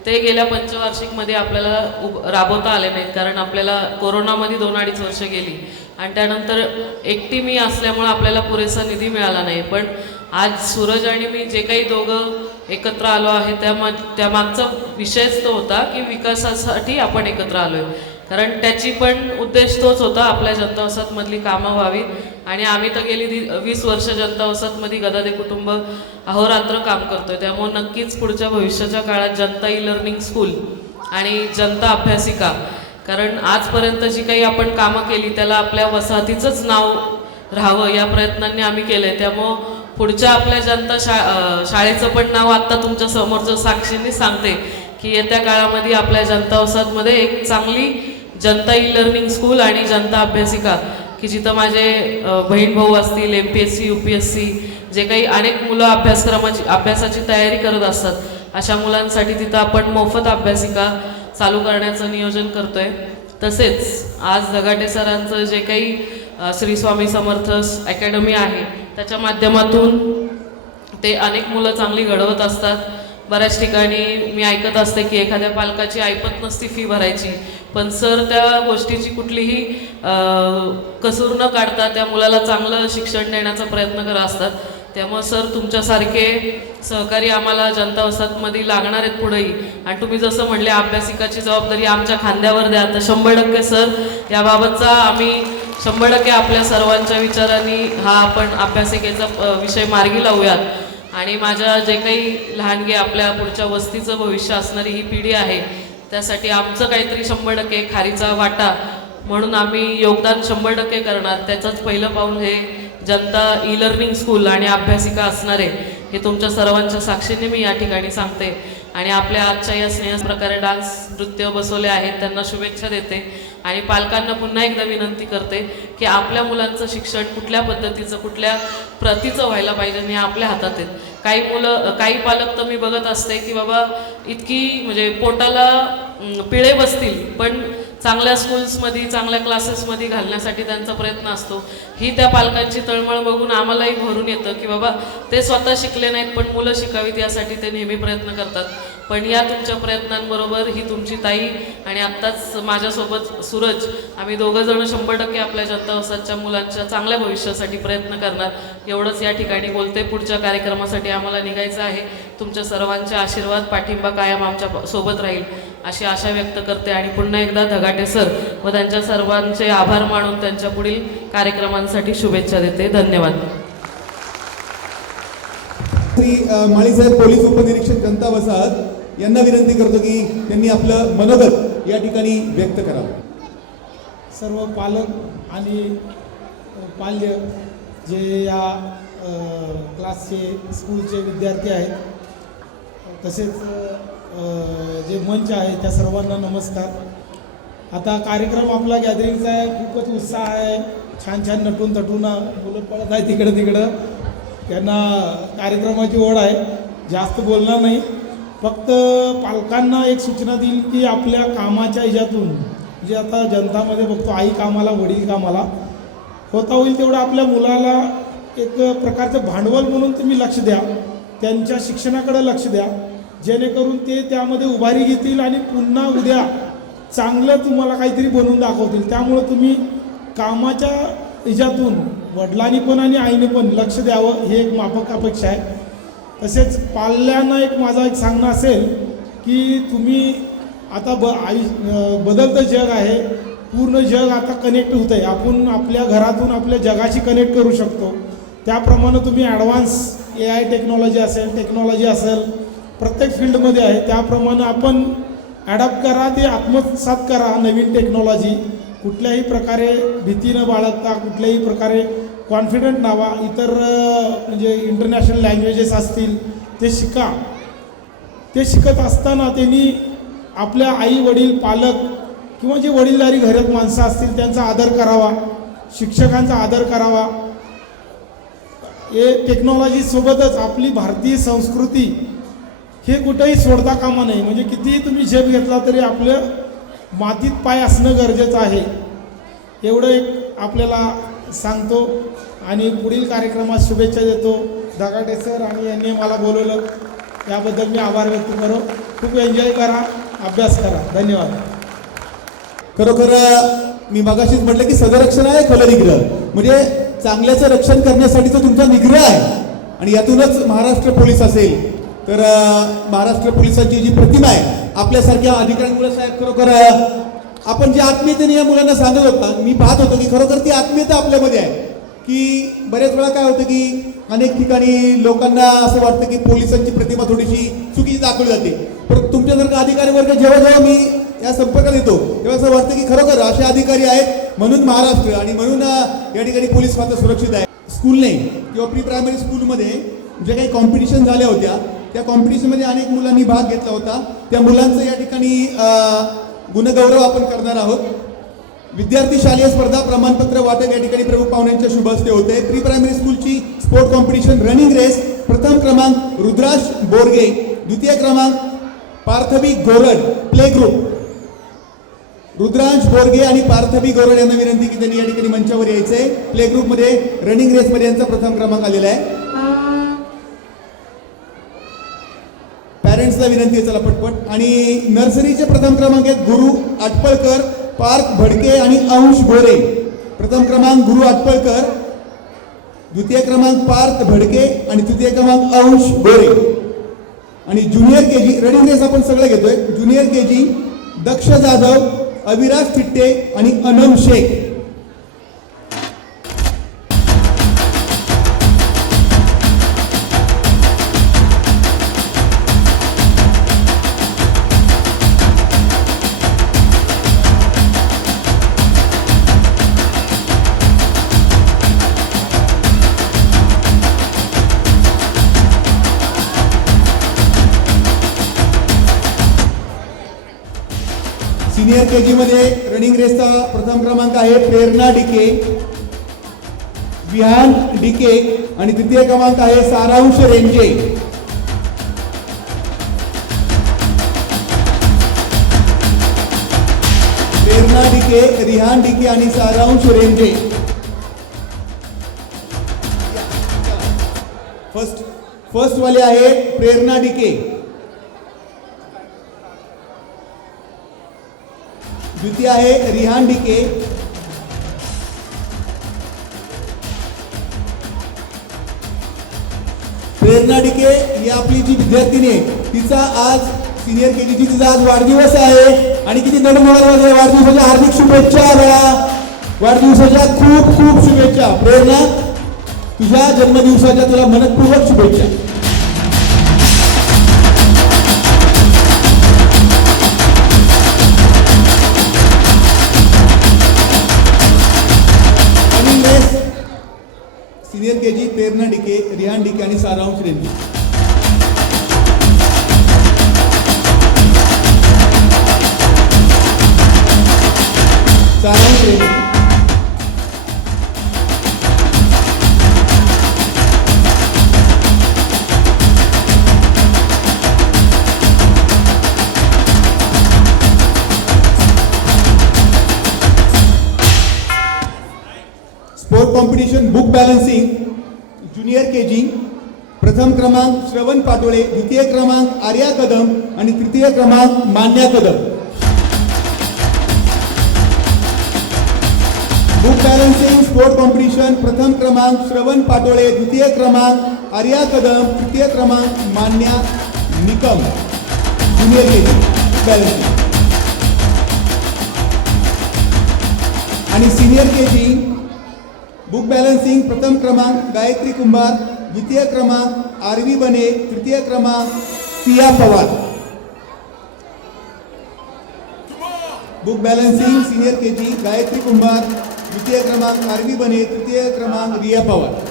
ते गेल्या पंचवार्षिकमध्ये आपल्याला राबवता आले नाहीत. कारण आपल्याला कोरोनामध्ये 2-2.5 वर्ष गेली आणि त्यानंतर एकटी मी असल्यामुळे आपल्याला पुरेसा निधी मिळाला नाही. पण आज सूरज आणि मी जे काही दोघं एकत्र आलो आहे त्यामागचा विषयच तो होता की विकासासाठी आपण एकत्र आलो आहे. कारण त्याची पण उद्देश तोच होता, आपल्या जनता वसाहतमधली कामं व्हावी. आणि आम्ही तर गेली 20 वर्ष जनता वसाहतमध्ये गदादे कुटुंब अहोरात्र काम करतोय. त्यामुळे नक्कीच पुढच्या भविष्याच्या काळात जनता ई लर्निंग स्कूल आणि जनता अभ्यासिका कारण आजपर्यंत जी काही आपण कामं केली त्याला आपल्या वसाहतीचंच नाव राहावं या प्रयत्नांनी आम्ही केलं आहे. त्यामुळं पुढच्या आपल्या जनता शाळेचं पण नाव आत्ता तुमच्या समोरच्या साक्षींनी सांगते की येत्या काळामध्ये आपल्या जनता वसाहतमध्ये एक चांगली जनता ई लर्निंग स्कूल आणि जनता अभ्यासिका की जिथं माझे बहीण भाऊ असतील, MPSC UPSC जे काही अनेक मुलं अभ्यासाची तयारी करत असतात, अशा मुलांसाठी तिथं आपण मोफत अभ्यासिका चालू करण्याचं नियोजन करतोय. तसेच आज दगाटे सरांचं जे काही श्री स्वामी समर्थ अकॅडमी आहे त्याच्या माध्यमातून ते अनेक मुलं चांगली घडवत असतात. बऱ्याच ठिकाणी मी ऐकत असते की एखाद्या पालकाची ऐपत नसती फी भरायची, पण सर त्या गोष्टीची कुठलीही कसूर न काढता त्या मुलाला चांगलं शिक्षण देण्याचा प्रयत्न करत असतात. त्यामुळे सर तुमच्यासारखे सहकारी आम्हाला जनता वसाहतमध्ये लागणार आहेत पुढेही. आणि तुम्ही जसं म्हणले अभ्यासिकाची जबाबदारी आमच्या खांद्यावर द्या, तर 100% सर याबाबतचा आम्ही 100% आपल्या सर्वांच्या विचारांनी हा आपण अभ्यासिकेचा विषय मार्गी लावूयात. आणि माझ्या जे काही लहानगे आपल्या पुढच्या वस्तीचं भविष्य असणारी ही पिढी आहे त्यासाठी आमचं काहीतरी 100% खारीचा वाटा म्हणून आम्ही योगदान 100% करणार. त्याचंच पहिलं पाऊल हे जनता ई लर्निंग स्कूल आणि अभ्यासिका असणार आहे हे तुमच्या सर्वांच्या साक्षीने मी या ठिकाणी सांगते. आणि आपल्या आजच्या या स्नेह प्रकारे डान्स नृत्य बसवले आहेत त्यांना शुभेच्छा देते. आणि पालकांना पुन्हा एकदा विनंती करते की आपल्या मुलांचं शिक्षण कुठल्या पद्धतीचं कुठल्या प्रतीचं व्हायला पाहिजे हे आपल्या हातात आहेत. काही पालक तर मी बघत असते की बाबा इतकी म्हणजे पोटाला पिळे बसतील पण चांगल्या स्कूल्समध्ये चांगल्या क्लासेसमध्ये घालण्यासाठी त्यांचा प्रयत्न असतो. ही त्या पालकांची तळमळ बघून आम्हालाही भरून येतं की बाबा ते स्वतः शिकले नाहीत पण मुलं शिकावीत यासाठी ते नेहमी प्रयत्न करतात. पण या तुमच्या प्रयत्नांबरोबर ही तुमची ताई आणि आत्ताच माझ्यासोबत सूरज आम्ही दोघंजण 100% आपल्या जनता वसाहतच्या मुलांच्या चांगल्या भविष्यासाठी प्रयत्न करणार. एवढंच या ठिकाणी बोलते. पुढच्या कार्यक्रमासाठी आम्हाला निघायचं आहे. तुमच्या सर्वांचे आशीर्वाद पाठिंबा कायम आमच्या सोबत राहील अशी आशा व्यक्त करते. आणि पुन्हा एकदा धगाटे सर व त्यांच्या सर्वांचे आभार मानून त्यांच्या पुढील कार्यक्रमांसाठी शुभेच्छा देते. धन्यवाद. श्री माळीसाहेब पोलीस उपनिरीक्षक जनता वसाहत यांना विनंती करतो की त्यांनी आपलं मनोगत या ठिकाणी व्यक्त करावं. सर्व पालक आणि पाल्य जे या क्लासचे स्कूलचे विद्यार्थी आहेत, तसेच जे मंच आहे त्या सर्वांना नमस्कार. आता कार्यक्रम आपला गॅदरिंगचा आहे, खूपच उत्साह आहे. छान छान नटून तटून मुलं पळत आहे तिकडं. त्यांना कार्यक्रमाची ओढ आहे. जास्त बोलणार नाही, फक्त पालकांना एक सूचना देईल की आपल्या कामाच्या ह्याच्यातून जे आता जनतामध्ये बघतो आई कामाला वडील कामाला होता होईल तेवढं आपल्या मुलाला एक प्रकारचं भांडवल म्हणून तुम्ही लक्ष द्या. त्यांच्या शिक्षणाकडे लक्ष द्या, जेणेकरून ते त्यामध्ये उभारी घेतील आणि पुन्हा उद्या चांगलं तुम्हाला काहीतरी बनवून दाखवतील. त्यामुळं तुम्ही कामाच्या ह्याच्यातून वडिलांनी पण आणि आईने पण लक्ष द्यावं हे एक माफक अपेक्षा आहे. तसेच पाल्यांना एक माझा एक सांगणं असेल की तुम्ही आता बदलतं जग आहे, पूर्ण जग आता कनेक्ट होतं आहे. आपण आपल्या घरातून आपल्या जगाशी कनेक्ट करू शकतो. त्याप्रमाणे तुम्ही ॲडव्हान्स AI टेक्नॉलॉजी असेल प्रत्येक फील्डमध्ये आहे, त्याप्रमाणे आपण ॲडॉप्ट करा, ते आत्मसात करा नवीन टेक्नॉलॉजी. कुठल्याही प्रकारे भीती न बाळगता कुठल्याही प्रकारे कॉन्फिडंट नावा. इतर म्हणजे इंटरनॅशनल लँग्वेजेस असतील ते शिका. ते शिकत असताना त्यांनी आपल्या आई वडील पालक किंवा जे वडीलधारी घरात माणसं असतील त्यांचा आदर करावा, शिक्षकांचा आदर करावा. हे टेक्नॉलॉजीसोबतच आपली भारतीय संस्कृती हे कुठेही सोडता कामा नये. म्हणजे कितीही तुम्ही जग घेतला तरी आपलं मातीत पाय असणं गरजेचं आहे. एवढं एक आपल्याला सांगतो आणि पुढील कार्यक्रमात शुभेच्छा देतो. धगाटे सर आणि यांनी मला बोलवलं त्याबद्दल मी आभार व्यक्त करो. खूप एन्जॉय करा, अभ्यास करा. धन्यवाद. खरोखर मी मगाशीच म्हटलं की सदरक्षण आहे खलनिग्रह, म्हणजे चांगल्याचं रक्षण करण्यासाठीचा तुमचा निग्रह आहे. आणि यातूनच महाराष्ट्र पोलीस असेल तर महाराष्ट्र पोलिसांची जी प्रतिमा आहे आपल्यासारख्या अधिकाऱ्यांमुळे साहेब खरोखर आपण जे आत्मीयतेने या मुलांना सांगत होता, मी पाहत होतो की खरोखर ती आत्मीयता आपल्यामध्ये आहे. की बरेच वेळा काय होतं की अनेक ठिकाणी लोकांना असं वाटतं की पोलिसांची प्रतिमा थोडीशी चुकीची दाखवली जाते. पण तुमच्यासारखा अधिकारी वर्ग जेव्हा जेव्हा मी या संपर्कात येतो तेव्हा असं वाटतं की खरोखर असे अधिकारी आहेत म्हणून महाराष्ट्र आणि म्हणून या ठिकाणी पोलीस मात्र सुरक्षित आहे. स्कूलने किंवा प्री प्रायमरी स्कूलमध्ये जे काही कॉम्पिटिशन झाल्या होत्या त्या कॉम्पिटिशनमध्ये अनेक मुलांनी भाग घेतला होता. त्या मुलांचं या ठिकाणी गुणगौरव आपण करणार आहोत. विद्यार्थी शालेय स्पर्धा प्रमाणपत्र वाटप या ठिकाणी प्रमुख पाहुण्यांच्या शुभ हस्ते होते. प्री प्रायमरी स्कूलची स्पोर्ट कॉम्पिटिशन रनिंग रेस प्रथम क्रमांक रुद्राश बोरगे, द्वितीय क्रमांक पार्थवी गोरड प्ले ग्रुप. रुद्रांश बोरगे आणि पार्थवी गोरड यांना विनंती की त्यांनी या ठिकाणी मंचावर यायचंय. प्ले ग्रुपमध्ये रनिंग रेसमध्ये यांचा प्रथम क्रमांक आलेला आहे. पॅरेंट्सला विनंती आहे चला पटपट. आणि नर्सरीचे प्रथम क्रमांक आहेत गुरु आटपळकर, पार्थ भडके आणि अंश गोरे. प्रथम क्रमांक गुरु आटपळकर, द्वितीय क्रमांक पार्थ भडके आणि तृतीय क्रमांक अंश गोरे. आणि ज्युनियर केजी रनिंग रेस आपण सगळं घेतोय. ज्युनियर केजी दक्ष जाधव, अविराज थिट्टे आणि अनम शेख. सिनियर केजी मध्ये रनिंग रेसचा प्रथम क्रमांक आहे प्रेरणा डिके, विहान डिके आणि तृतीय क्रमांक आहे सारांश रेंजे. प्रेरणा डिके, रिहान डिके आणि सारांश रेंजे. फर्स्ट वाले आहे प्रेरणा डिके, द्वितीय आहे रिहान डिके, प्रेरणा डिके ही आपली जी विद्यार्थिनी आहे तिचा आज सिनियर केजीची तिचा आज वाढदिवस आहे आणि किती नडमोडामध्ये वाढदिवसाच्या हार्दिक शुभेच्छा. वाढदिवसाच्या खूप खूप शुभेच्छा. प्रेरणा तुझ्या जन्मदिवसाच्या तुला मनपूर्वक शुभेच्छा. सिनियर केजी प्रेरणा डिके, रिहान डिके आणि Saransh Renge. Saransh Renge. Sport competition book balancing junior KG प्रथम क्रमांक श्रवण पाटोळे, द्वितीय क्रमांक आर्या कदम आणि तृतीय क्रमांक Manya Kadam. Book balancing sport competition प्रथम क्रमांक श्रवण पाटोळे, द्वितीय क्रमांक आर्या कदम, तृतीय क्रमांक Manya Nikam. Junior KG balancing. आणि सिनियर केजी बुक बॅलन्सिंग प्रथम क्रमांक गायत्री कुंभार, द्वितीय क्रमांक आरवी बने, तृतीय क्रमांक Siya Pawar. Book balancing senior KG Gayatri Kumbhar, द्वितीय क्रमांक आरवी बने, तृतीय क्रमांक रिया पवार.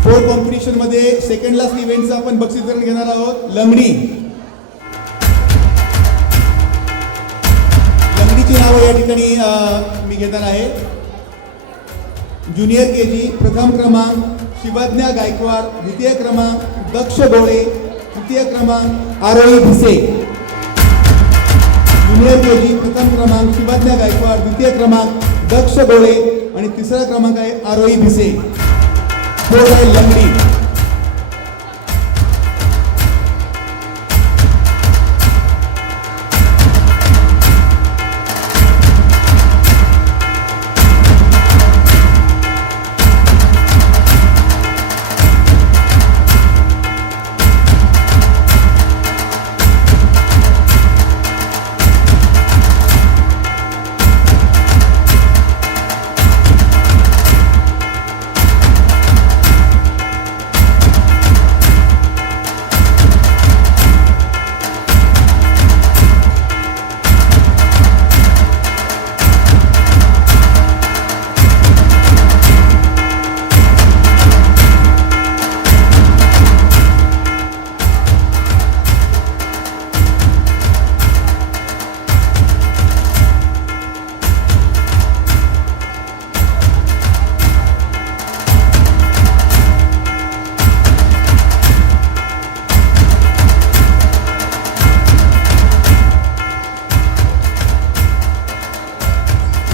स्पोर्ट कॉम्पिटिशन मध्ये सेकंड लास्ट इव्हेंटचा आपण बक्षीस वितरण घेणार आहोत. लंगडी. लंगडीची नावं या ठिकाणी मी घेणार आहे. ज्युनियर केजी प्रथम क्रमांक शिवज्ञा गायकवाड, द्वितीय क्रमांक दक्ष गोळे, तृतीय क्रमांक आरोही भिसे. ज्युनियर केजी प्रथम क्रमांक शिवज्ञा गायकवाड, द्वितीय क्रमांक दक्ष गोळे आणि तिसरा क्रमांक आहे आरोही भिसे. लंगडी.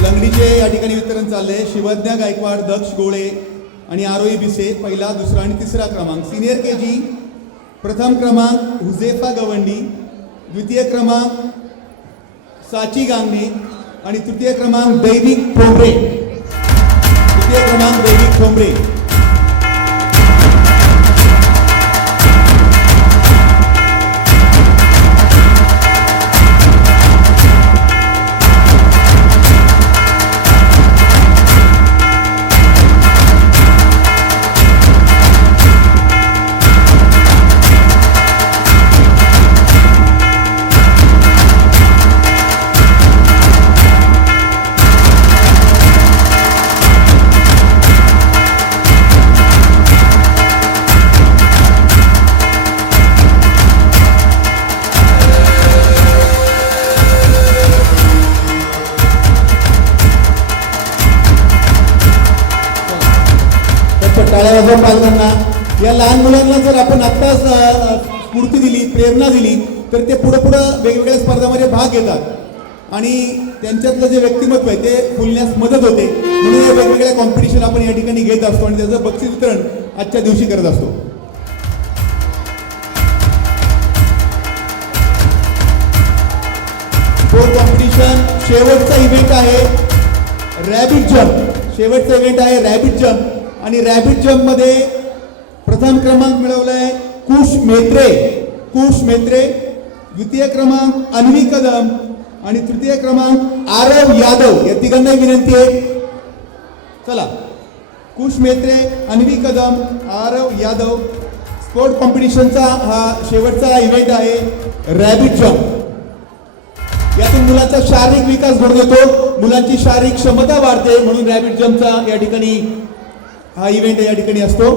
लंगडीचे या ठिकाणी वितरण चाललंय. शिवज्ञा गायकवाड, दक्ष गोळे आणि आरोही बिसे पहिला, दुसरा आणि तिसरा क्रमांक. सिनियर KG प्रथम क्रमांक हुजेफा गवंडी, द्वितीय क्रमांक साची गांगणे आणि तृतीय क्रमांक दैविक ठोंबरे. तृतीय क्रमांक दैविक ठोंबरे. टाळ्या वाजवून पालकांना. या लहान मुलांना जर आपण आत्ताच स्फूर्ती दिली, प्रेरणा दिली, तर ते पुढं वेगवेगळ्या स्पर्धांमध्ये भाग घेतात आणि त्यांच्यातलं जे व्यक्तिमत्व आहे ते फुलण्यास मदत होते. म्हणून हे वेगवेगळ्या कॉम्पिटिशन आपण या ठिकाणी घेत असतो आणि त्याचं बक्षीस वितरण आजच्या दिवशी करत असतो. स्पोर्ट कॉम्पिटिशन शेवटचा इव्हेंट आहे रॅबिट जम्प. शेवटचा इव्हेंट आहे रॅबिट जम्प आणि रॅबिट जम्प मध्ये प्रथम क्रमांक मिळवलाय कुश मेत्रे, द्वितीय क्रमांक अन्वी कदम आणि तृतीय क्रमांक आरव यादव. या तिघांनाही विनंती आहे. चला, कुश मेत्रे, अन्वी कदम, आरव यादव. स्पोर्ट कॉम्पिटिशनचा हा शेवटचा इव्हेंट आहे रॅबिट जम्प. यातून मुलांचा शारीरिक विकास घडून येतो, मुलांची शारीरिक क्षमता वाढते, म्हणून रॅबिट जम्पचा या ठिकाणी हा इव्हेंट या ठिकाणी असतो.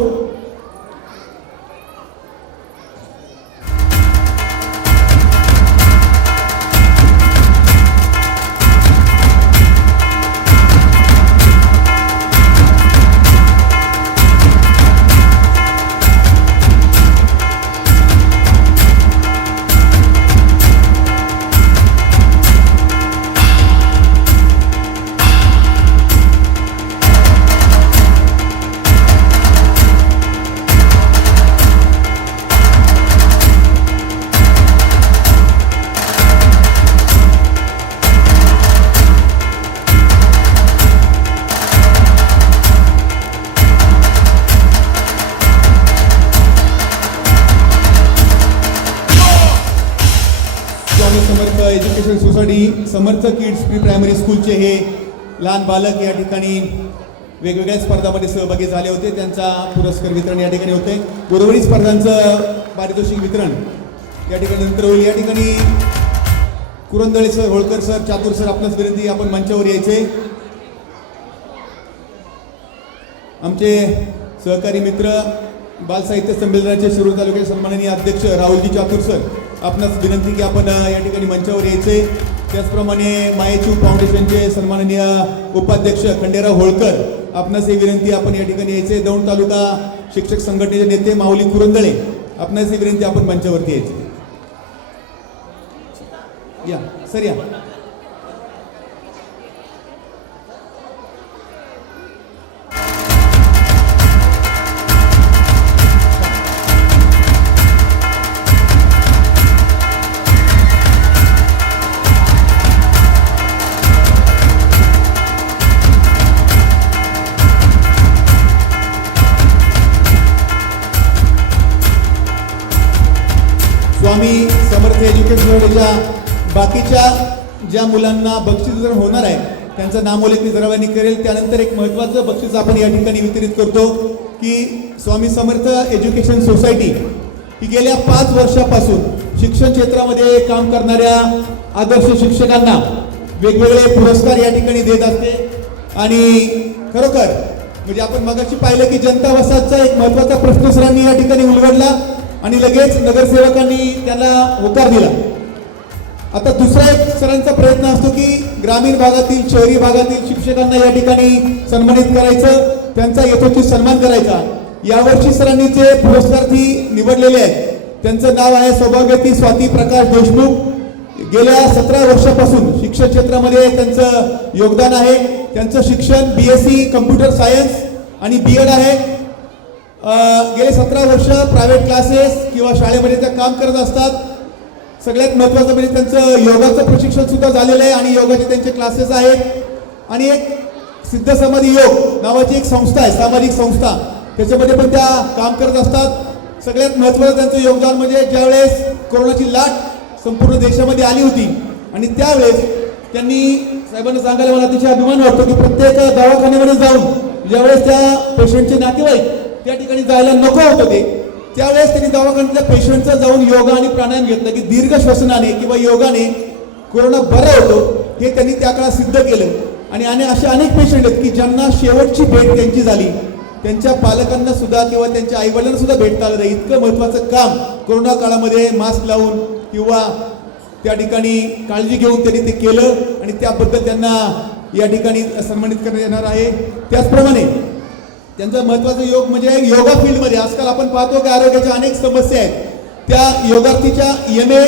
समर्थ एज्युकेशन सोसायटी समर्थ किड्स प्री प्रायमरी स्कूलचे हे लहान बालक या ठिकाणी वेगवेगळ्या स्पर्धांमध्ये सहभागी झाले होते. त्यांचा पुरस्कार वितरण या ठिकाणी होते. उर्वरित स्पर्धांचं पारितोषिक वितरण या ठिकाणी नंतर होईल. या ठिकाणी कुरंदळे सर, होळकर सर, चातुर सर, आपणास विनंती आपण मंचावर यायचे. आमचे सहकारी मित्र बाल साहित्य संमेलनाचे शिरूर तालुक्याचे सन्माननीय अध्यक्ष राहुलजी चातुर सर, आपणास विनंती की आपण या ठिकाणी मंचावर यायचे. त्याचप्रमाणे मायेचू फाउंडेशनचे सन्माननीय उपाध्यक्ष खंडेराव होळकर, आपणास ही विनंती आपण या ठिकाणी यायचे. दौंड तालुका शिक्षक संघटनेचे नेते माऊली कुरंदळे, आपणास ही विनंती आपण मंचावरती यायचे. या सर या. स्वामी समर्थ एज्युकेशन सोसायटीच्या बाकीच्या ज्या मुलांना बक्षीस वितरण होणार आहे त्यांचं नामोल्लेख मी जरावानी करेल. त्यानंतर एक महत्त्वाचं बक्षीस आपण या ठिकाणी वितरित करतो की स्वामी समर्थ एज्युकेशन सोसायटी ही गेल्या 5 वर्षापासून शिक्षण क्षेत्रामध्ये काम करणाऱ्या आदर्श शिक्षकांना वेगवेगळे पुरस्कार या ठिकाणी देत असते. आणि खरोखर म्हणजे आपण मगाशी पाहिलं की जनता वसाहतचा एक महत्त्वाचा प्रश्न सरांनी या ठिकाणी उलगडला आणि लगेच नगरसेवकांनी त्याला होकार दिला. आता दुसरा एक सरांचा प्रयत्न असतो की ग्रामीण भागातील, शहरी भागातील शिक्षकांना या ठिकाणी सन्मानित करायचं, त्यांचा यथोचित सन्मान करायचा. यावर्षी सरांनी जे पुरस्कारार्थी निवडलेले आहेत त्यांचं नाव आहे सौभाग्यवती स्वाती प्रकाश देशमुख. गेल्या 17 वर्षापासून शिक्षण क्षेत्रामध्ये त्यांचं योगदान आहे. त्यांचं शिक्षण BSc कम्प्युटर सायन्स आणि BEd आहे. गेले 17 वर्ष प्रायव्हेट क्लासेस किंवा शाळेमध्ये त्या काम करत असतात. सगळ्यात महत्त्वाचं म्हणजे त्यांचं योगाचं प्रशिक्षण सुद्धा झालेलं आहे आणि योगाचे त्यांचे क्लासेस आहेत. आणि एक सिद्ध समाधी योग नावाची एक संस्था आहे, सामाजिक संस्था, त्याच्यामध्ये पण त्या काम करत असतात. सगळ्यात महत्त्वाचं त्यांचं योगदान म्हणजे ज्यावेळेस कोरोनाची लाट संपूर्ण देशामध्ये आली होती आणि त्यावेळेस त्यांनी साहेबांना सांगायला मला अतिशय अभिमान वाटतो की प्रत्येक दवाखान्यामध्ये जाऊन ज्यावेळेस त्या पेशंटचे नातेवाईक त्या ठिकाणी जायला नको होतं त्यावेळेस त्यांनी दवाखान्यातल्या पेशंटचा जाऊन योगा आणि प्राणायाम घेतलं की दीर्घ श्वसनाने किंवा योगाने कोरोना बरा होतो हे त्यांनी त्या काळात सिद्ध केलं. आणि असे अनेक पेशंट आहेत की ज्यांना शेवटची भेट त्यांची झाली, त्यांच्या पालकांना सुद्धा किंवा त्यांच्या आईवडिलांना सुद्धा भेटता आलं नाही. इतकं महत्त्वाचं काम कोरोना काळामध्ये मास्क लावून किंवा त्या ठिकाणी काळजी घेऊन त्यांनी ते केलं आणि त्याबद्दल त्यांना या ठिकाणी सन्मानित करण्यात येणार आहे. त्याचप्रमाणे त्यांचा महत्त्वाचा योग म्हणजे योगा फील्डमध्ये आजकाल आपण पाहतो की आरोग्याच्या अनेक समस्या आहेत. त्या योगार्थीच्या MA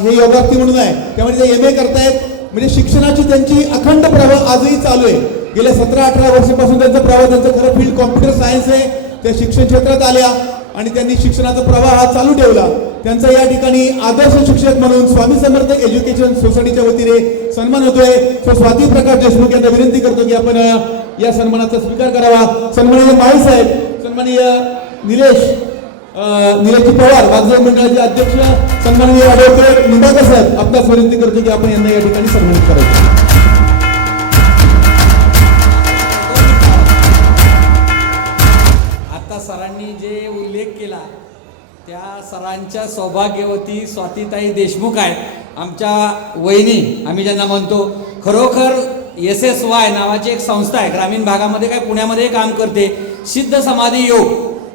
हे योगार्थी म्हणून आहे, त्यामुळे ते MA करतायत. म्हणजे शिक्षणाची त्यांची अखंड प्रवाह आजही चालू आहे. गेल्या 17-18 वर्षापासून त्यांचा प्रवाह, त्यांचं खरं फील्ड कॉम्प्युटर सायन्स आहे. त्या शिक्षण क्षेत्रात आल्या आणि त्यांनी शिक्षणाचा प्रवाह हा चालू ठेवला. त्यांचा या ठिकाणी आदर्श शिक्षक म्हणून स्वामी समर्थ एज्युकेशन सोसायटीच्या वतीने सन्मान होतोय. सो स्वाती प्रकाश देशमुख यांना विनंती करतो की आपण या सन्मानाचा स्वीकार करावा. सन्माननीय माळी साहेब, सन्माननीय निलेशजी पवार वागजे मंडळाचे अध्यक्ष, सन्माननीय ॲडव्होकेट निंबाळकर साहेब, आपल्यास विनंती करतो की आपण यांना या ठिकाणी सन्मानित करायचं. आता सरांनी जे उल्लेख केला त्या सरांच्या सौभाग्यवती स्वातीताई देशमुख आहे, आमच्या वहिनी आम्ही ज्यांना म्हणतो. खरोखर SSY नावाची एक संस्था आहे, ग्रामीण भागामध्ये काय पुण्यामध्ये काम करते. सिद्ध समाधी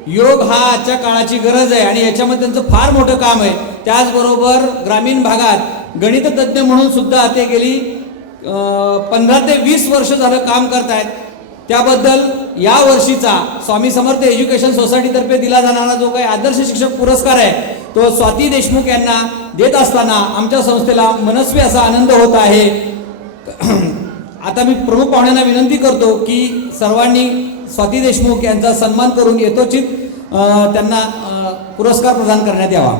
योग हा आजच्या काळाची गरज आहे आणि याच्यामध्ये त्यांचं फार मोठं काम आहे. त्याचबरोबर ग्रामीण भागात गणिततज्ञ म्हणून सुद्धा ते गेली 15 ते 20 वर्ष झालं काम करतायत. त्याबद्दल या वर्षीचा स्वामी समर्थ एज्युकेशन सोसायटीतर्फे दिला जाणारा जो काही आदर्श शिक्षक पुरस्कार आहे तो स्वाती देशमुख यांना देत असताना आमच्या संस्थेला मनस्वी असा आनंद होत आहे. आता मी प्रमुख पाहुण्यांना विनंती करतो की सर्वांनी स्वाती देशमुख यांचा सन्मान करून यथोचित त्यांना पुरस्कार प्रदान करण्यात यावा.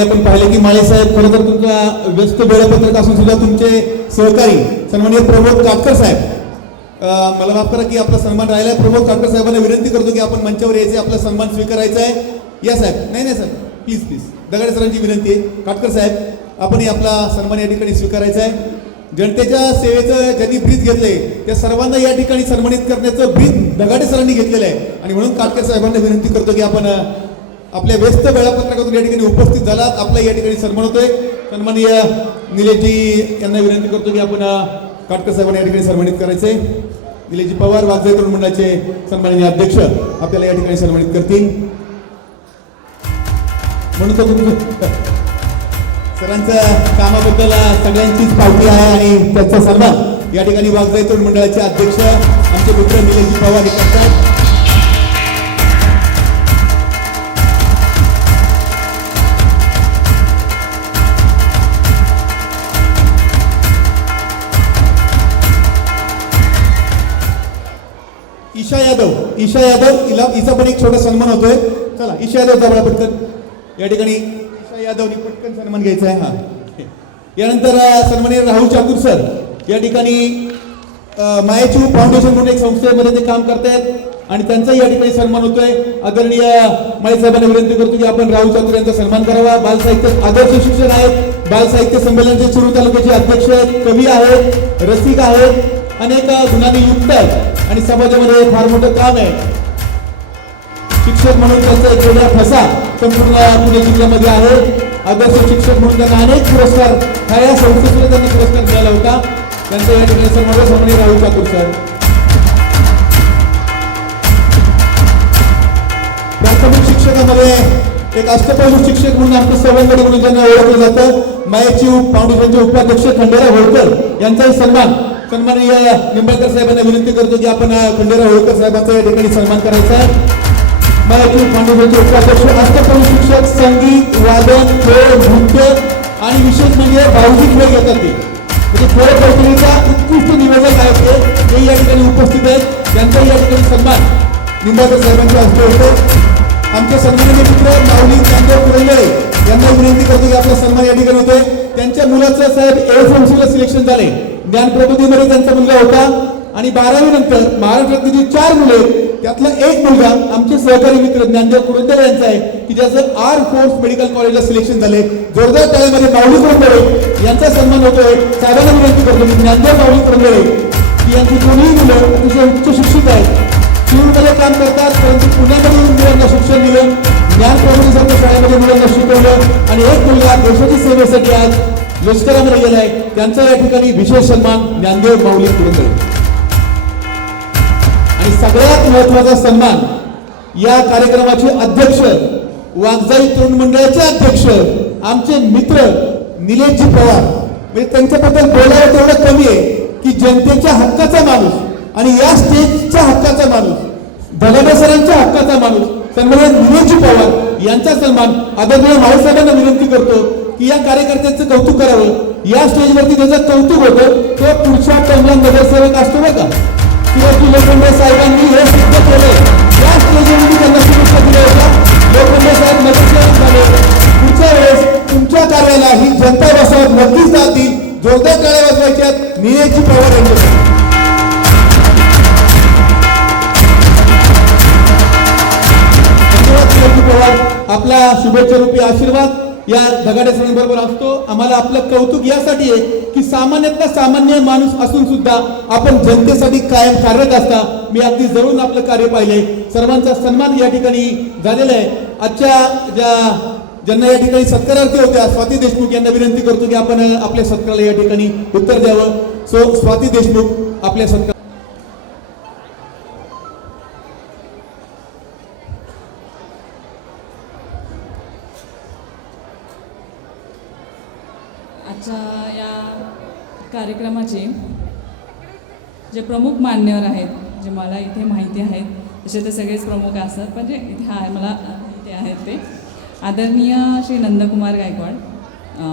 आपण पाहिले की माळे साहेब खरं तर तुमच्या व्यस्त वेळापत्रक असून सुद्धा तुमचे सहकारी सन्माननीय प्रमोद काटकर साहेब, मला माफ करा की आपला सन्मान राहिला आहे. प्रमोद काटकर साहेबांना विनंती करतो की आपण मंचावर यायचे, आपला सन्मान स्वीकारायचा आहे. या साहेब, नाही साहेब, प्लीज प्लीज, दगाडे सरांची विनंती आहे. काटकर साहेब आपणही आपला सन्मान या ठिकाणी स्वीकारायचा आहे. जनतेच्या सेवेचं ज्यांनी ब्रीथ घेतलंय त्या सर्वांना या ठिकाणी सन्मानित करण्याचं ब्रीथ दगाडे सरांनी घेतलेलं आहे आणि म्हणून काटकर साहेबांना विनंती करतो की आपण आपल्या व्यस्त वेळापत्रकातून या ठिकाणी उपस्थित झालात, आपला या ठिकाणी सन्मान होतोय. सन्माननीय निलेशजी यांना विनंती करतो की आपण काटकर साहेबांना या ठिकाणी सन्मानित करायचे. निलेशजी पवार वागजे तरुण मंडळाचे सन्माननीय अध्यक्ष आपल्याला या ठिकाणी सन्मानित करतील. म्हणून तर तुमचं सरांच्या कामाबद्दल सगळ्यांचीच पावती आहे आणि त्याचा सन्मान या ठिकाणी वागजे तरुण मंडळाचे अध्यक्ष आमचे मित्र निलेशजी पवार हे करतात. ईशा यादव हिचा पण एक छोटा सन्मान होतोय. चला ईशा यादव जवळ पटकन या ठिकाणी ईशा यादवनी पटकन सन्मान घ्यायचा आहे. हा, यानंतर सन्माननीय राहुल चाकूर सर या ठिकाणी मायाची फाउंडेशन म्हणून एक संस्थेमध्ये ते काम करतायत आणि त्यांचाही या ठिकाणी सन्मान होतोय. आदरणीय माळी साहेबांना विनंती करतो की आपण राहुल चातुर यांचा सन्मान करावा. बालसाहित्य आदर्श शिक्षक आहेत, बालसाहित्य संमेलनाचे शिरूर तालुक्याचे अध्यक्ष आहेत, कवी आहेत, रसिक आहेत, अनेक गुणांनी युक्त आहेत आणि समाजामध्ये फार मोठं काम आहे. शिक्षक म्हणून त्यांचा एक वेगळा ठसा संपूर्ण पुणे जिल्ह्यामध्ये आहे. आदर्श शिक्षक म्हणून त्यांना अनेक पुरस्कार, हा या संस्थेतून त्यांना पुरस्कार मिळाला होता. त्यांचा या ठिकाणी सन्मान राहुल चातुर सर. प्राथमिक शिक्षकामध्ये एक अष्टपैलू शिक्षक म्हणून आमचं सवंगडी म्हणून ज्यांना ओळखलं जातं, मायाची फाउंडेशनचे उपाध्यक्ष खंडेराव होळकर यांचाही सन्माननीय निंबाळकर साहेबांना विनंती करतो की आपण खंडेराव होळकर साहेबांचा या ठिकाणी सन्मान करायचा आहे. मायाची फाउंडेशनचे उपाध्यक्ष अष्टपैलू शिक्षक, संगीत, वादन, खेळ, नृत्य आणि विशेष म्हणजे भाऊजी खेळ घेतात ते, म्हणजे खेळ कौशल्याचा उत्कृष्ट निवेदक आहेत ते या ठिकाणी उपस्थित आहेत. त्यांचाही या ठिकाणी सन्मान निंबाळकर साहेबांच्या हस्ते होतो. आमचे सन्माननीय मित्र माऊली ज्ञानदेव कुरंदळे यांना विनंती करतो की आपला सन्मान या ठिकाणी होतोय. त्यांच्या मुलाचं साहेब एफएमसीला सिलेक्शन झाले. ज्ञानप्रबोधीमध्ये त्यांचा मुलगा होता आणि 12वी नंतर महाराष्ट्रातली जी 4 मुले त्यातला एक मुलगा आमचे सहकारी मित्र ज्ञानदेव कुरंदळे यांचा आहे की ज्याचं आर फोर्स मेडिकल कॉलेजला सिलेक्शन झाले. जोरदार टाळ्यामध्ये माऊली कुरंदळे यांचा सन्मान होतोय. साहेबांना विनंती करतो की ज्ञानदेव माऊली कुरंदळे की यांची दोन्ही मुलं अतिशय उच्च शिक्षित आहेत, शिरूरमध्ये काम करतात, परंतु पुण्यामध्ये मुलांना शिक्षण दिलं, ज्ञानप्रबोधीसारख्या शाळेमध्ये मुलांना शिकवलं आणि एक मुलगा देशाच्या सेवेसाठी आज लष्करामध्ये गेलाय. त्यांचा या ठिकाणी विशेष सन्मान ज्ञानदेव माऊली कुरंदळे. आणि सगळ्यात महत्वाचा सन्मान या कार्यक्रमाचे अध्यक्ष, वाघजाई तरुण मंडळाचे अध्यक्ष, आमचे मित्र निलेशजी पवार. म्हणजे त्यांच्याबद्दल बोलायला तेवढं कमी आहे की जनतेच्या हक्काचा माणूस आणि या स्टेजच्या हक्काचा माणूस, धगाडे सरांच्या हक्काचा माणूस सन्माननीय निलेशजी पवार यांचा सन्मान आदरणीय माळी साहेबांना विनंती करतो की या कार्यकर्त्यांचं कौतुक करावं. या स्टेजवरती त्याचं कौतुक होतं तो पुढच्या टर्मला नगरसेवक असतो बघा. शिवाजी लोखंडे साहेबांनी हे सिद्ध केले. या स्टेजवरती त्यांना शुभेच्छा दिल्या होत्या. लोखंडे साहेब नगरसेवक झाले. पुढच्या वेळेस तुमच्या कार्याला ही जनता वसाहत नक्कीच जातील. जोरदार टाळ्या वाजवायच्यात निलेशजी पवार यांच्यासाठी. आपला शुभेच्छा रूपी आशीर्वाद या धगाडे सरांबरोबर असतो. आम्हाला आपलं कौतुक यासाठी आहे की सामान्यातला सामान्य माणूस असून सुद्धा आपण जनतेसाठी कायम कार्यरत असता. मी अगदी जवळून आपलं कार्य पाहिलंय. सर्वांचा सन्मान या ठिकाणी झालेला आहे. आजच्या ज्यांना या ठिकाणी सत्कारार्थी होत्या स्वाती देशमुख यांना विनंती करतो की आपण आपल्या सत्काराला या ठिकाणी उत्तर द्यावं. सो स्वाती देशमुख आपल्या सत्कार. आजच्या या कार्यक्रमाचे जे प्रमुख मान्यवर आहेत, जे मला इथे माहिती आहेत, तसे ते सगळेच प्रमुख असतात, पण जे इथे आहे मला माहिती आहेत ते आदरणीय श्री नंदकुमार गायकवाड,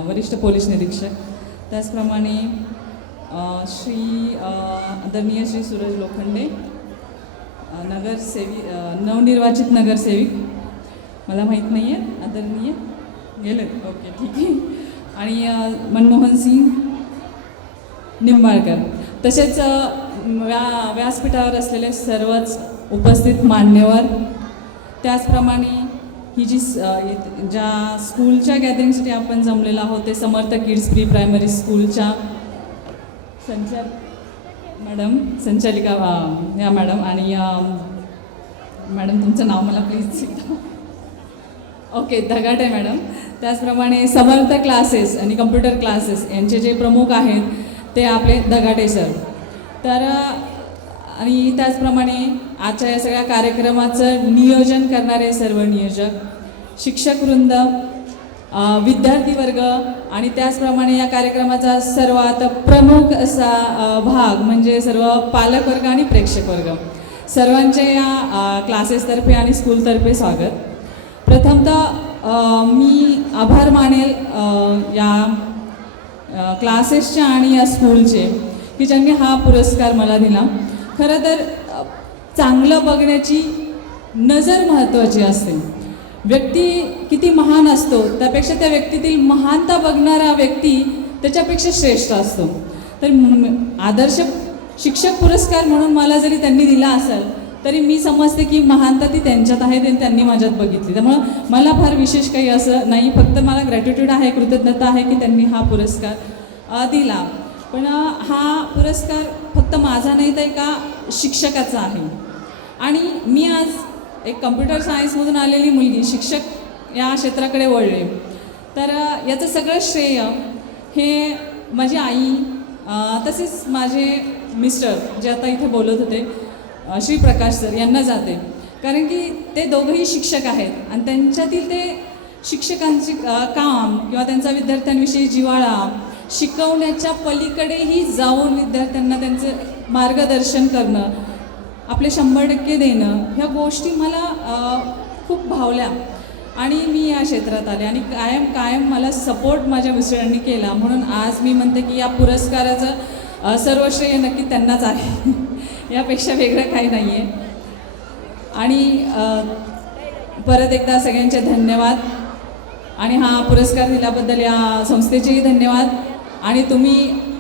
वरिष्ठ पोलीस निरीक्षक, त्याचप्रमाणे आदरणीय श्री सूरज लोखंडे, नवनिर्वाचित नगरसेविक, मला माहीत नाही आहे, आदरणीय गेलेत, ओके ठीक आहे, आणि मनमोहन सिंग निंबाळकर, तसेच व्यासपीठावर असलेले सर्वच उपस्थित मान्यवर, त्याचप्रमाणे ही जी ज्या स्कूलच्या गॅदरिंगसाठी आपण जमलेलो आहोत ते समर्थ किड्स प्री प्रायमरी स्कूलच्या संचालिका या मॅडम, आणि मॅडम तुमचं नाव मला प्लीज ओके धगाटे मॅडम, त्याचप्रमाणे समर्थ क्लासेस आणि कम्प्युटर क्लासेस यांचे जे प्रमुख आहेत ते आपले धगाटे सर, तर आणि त्याचप्रमाणे आजच्या या सगळ्या कार्यक्रमाचं नियोजन करणारे सर्व नियोजक, शिक्षकवृंद, विद्यार्थी वर्ग आणि त्याचप्रमाणे या कार्यक्रमाचा सर्वात प्रमुख असा भाग म्हणजे सर्व पालक वर्ग आणि प्रेक्षक वर्ग, सर्वांचे या क्लासेसतर्फे आणि स्कूलतर्फे स्वागत. प्रथमतः मी आभार मानेल या क्लासेसच्या आणि या स्कूलचे की ज्यांनी हा पुरस्कार मला दिला. खरं तर चांगलं बघण्याची नजर महत्त्वाची असते. व्यक्ती किती महान असतो त्यापेक्षा त्या व्यक्तीतील महानता बघणारा व्यक्ती त्याच्यापेक्षा श्रेष्ठ असतो. तर आदर्श शिक्षक पुरस्कार म्हणून मला जरी त्यांनी दिला असेल तरी मी समजते की महानता ती त्यांच्यात आहे आणि त्यांनी माझ्यात बघितली. त्यामुळं मला फार विशेष काही असं नाही, फक्त मला ग्रॅटिट्यूड आहे, कृतज्ञता आहे की त्यांनी हा पुरस्कार दिला. पण हा पुरस्कार फक्त माझा नाही तर एका शिक्षकाचा आहे. आणि मी आज एक कम्प्युटर सायन्समधून आलेली मुलगी शिक्षक या क्षेत्राकडे वळले, तर याचं सगळं श्रेय हे माझी आई तसेच माझे मिस्टर जे आता इथे बोलत होते श्री प्रकाश सर यांना जाते. कारण की ते दोघंही शिक्षक आहेत आणि त्यांच्यातील ते शिक्षकांचे काम किंवा त्यांचा विद्यार्थ्यांविषयी जिव्हाळा, शिकवण्याच्या पलीकडेही जाऊन विद्यार्थ्यांना त्यांचं मार्गदर्शन करणं, आपले 100% देणं, ह्या गोष्टी मला खूप भावल्या आणि मी या क्षेत्रात आले आणि कायम मला सपोर्ट माझ्या मिस्टरांनी केला. म्हणून आज मी म्हणते की या पुरस्काराचं सर्व श्रेय नक्की त्यांनाच आहे, यापेक्षा वेगळं काही नाही आहे. आणि परत एकदा सगळ्यांचे धन्यवाद आणि हा पुरस्कार दिल्याबद्दल या संस्थेचेही धन्यवाद. आणि तुम्ही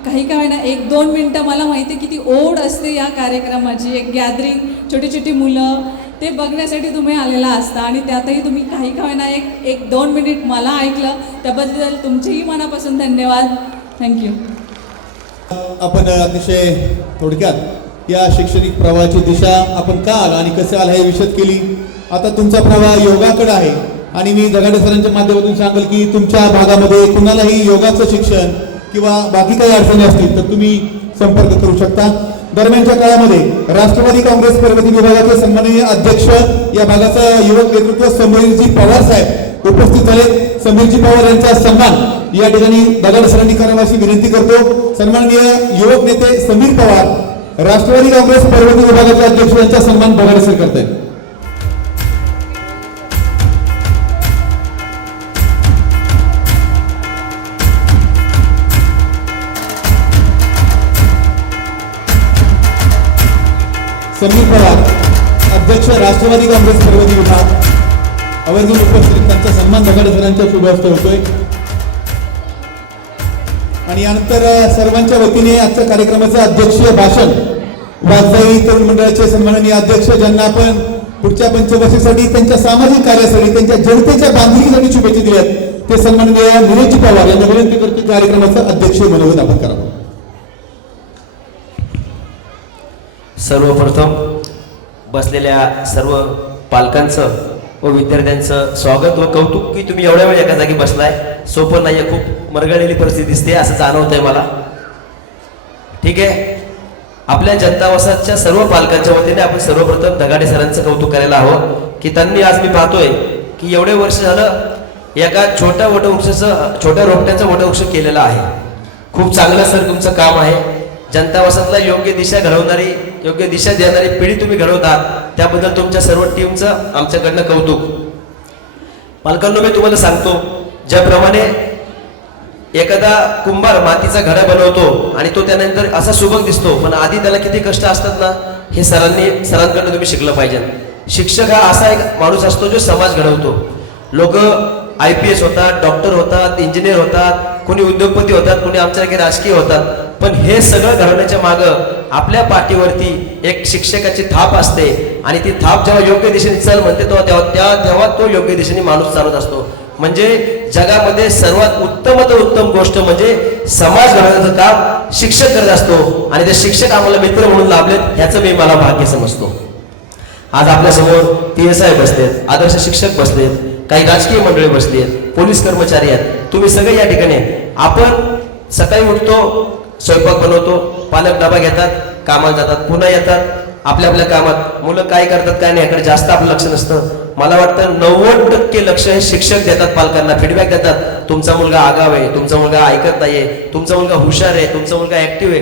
काही का होईना 1-2 मिनटं, मला माहिती आहे किती ओढ असते या कार्यक्रमाची, एक गॅदरिंग, छोटी छोटी मुलं ते बघण्यासाठी तुम्ही आलेला असता आणि त्यातही तुम्ही काही का होईना 1-2 मिनिट मला ऐकलं, त्याबद्दल तुमचेही मनापासून धन्यवाद. थँक्यू. आपण अतिशय थोडक्यात या शैक्षणिक प्रवाहाची दिशा आपण का आला आणि कसं आला हे विशद केली. आता तुमचा प्रवाह योगाकडे आहे आणि मी दगाडे सरांच्या माध्यमातून सांगेल की तुमच्या भागामध्ये कुणालाही योगाचं शिक्षण किंवा बाकी काही अडचणी असतील तर तुम्ही संपर्क करू शकता. दरम्यानच्या काळामध्ये राष्ट्रवादी काँग्रेस पर्वती विभागाचे सन्माननीय अध्यक्ष या भागाचा युवक नेतृत्व समीरजी पवार साहेब उपस्थित झाले. समीरजी पवार यांचा सन्मान या ठिकाणी दगाडे सरांनी करावा अशी विनंती करतो. सन्माननीय युवक नेते समीर पवार राष्ट्रवादी काँग्रेस पर्वती विभागाचे अध्यक्ष यांचा सन्मान दगाडे सर करतायत. समीर पवार अध्यक्ष राष्ट्रवादी काँग्रेस पर्वती विभाग आवर्जून उपस्थित, त्यांचा सन्मान दगाडे सरांच्या शुभ हस्ते होतोय. आणि यानंतर सर्वांच्या वतीने आजच्या कार्यक्रमाचं अध्यक्षीय भाषण वाजवाई तरुण मंडळाचे सन्माननीय अध्यक्ष, ज्यांना आपण पुढच्या पंचवर्षीसाठी त्यांच्या सामाजिक कार्यासाठी त्यांच्या जनतेच्या बांधिलकीसाठी शुभेच्छा दिल्यात, ते सन्माननीय निलेशजी पवार यांना विनंती करतो कार्यक्रमाचं अध्यक्षीय मनोगत आपण करावं. सर्वप्रथम बसलेल्या सर्व पालकांचं व विद्यार्थ्यांचं स्वागत व कौतुक की तुम्ही एवढ्या वेळ एका जागी बसलाय. सोपं नाही आहे, खूप मरगळलेली परिस्थिती दिसते असं जाणवतंय मला. ठीक आहे, आपल्या जनता वसाहतच्या सर्व पालकांच्या वतीने आपण सर्वप्रथम दगाडे सरांचं कौतुक करायला हवं की त्यांनी आज मी पाहतोय की एवढे वर्ष झालं एका छोट्या रोपट्याचा वटवृक्ष केलेला आहे. खूप चांगलं सर तुमचं काम आहे. जनता वसाहतला योग्य दिशा घडवणारी, योग्य दिशा देणारी पिढी तुम्ही घडवतात, त्याबद्दल तुमच्या सर्व टीमचं आमच्याकडनं कौतुक. पालकांनो, मी तुम्हाला सांगतो, ज्याप्रमाणे एखादा कुंभार मातीचा घडा बनवतो आणि तो त्यानंतर असा सुबक दिसतो, पण आधी त्याला किती कष्ट असतात ना, हे सरांकडनं तुम्ही शिकलं पाहिजे. शिक्षक हा असा एक माणूस असतो जो समाज घडवतो. लोक IPS होतात, डॉक्टर होतात, इंजिनियर होतात, कोणी उद्योगपती होतात, कोणी आमच्यासारखे राजकीय होतात, पण हे सगळं घडवण्याच्या मागं आपल्या पाठीवरती एक शिक्षकाची थाप असते आणि ती थाप जेव्हा योग्य दिशेने चल म्हणते तेव्हा तो योग्य दिशेने माणूस चालत असतो. म्हणजे जगामध्ये सर्वात उत्तम गोष्ट म्हणजे समाज घडवण्याचं काम शिक्षक करत असतो आणि ते शिक्षक आम्हाला मित्र म्हणून लाभलेत, ह्याचं मला भाग्य समजतो. आज आपल्यासमोर PSI बसलेत, आदर्श शिक्षक बसलेत, काही राजकीय मंडळी बसली आहेत, पोलीस कर्मचारी आहेत, तुम्ही सगळे या ठिकाणी. आपण सकाळी उठतो, स्वयंपाक बनवतो, पालक डबा घेतात, कामाला जातात, पुन्हा येतात आपल्या कामात. मुलं काय करतात काय नाही याकडे जास्त आपलं लक्ष नसतं. मला वाटतं 90% लक्ष हे शिक्षक देतात, पालकांना फीडबॅक देतात. तुमचा मुलगा आगाव आहे, तुमचा मुलगा ऐकत नाहीये, तुमचा मुलगा हुशार आहे, तुमचा मुलगा ऍक्टिव्ह आहे.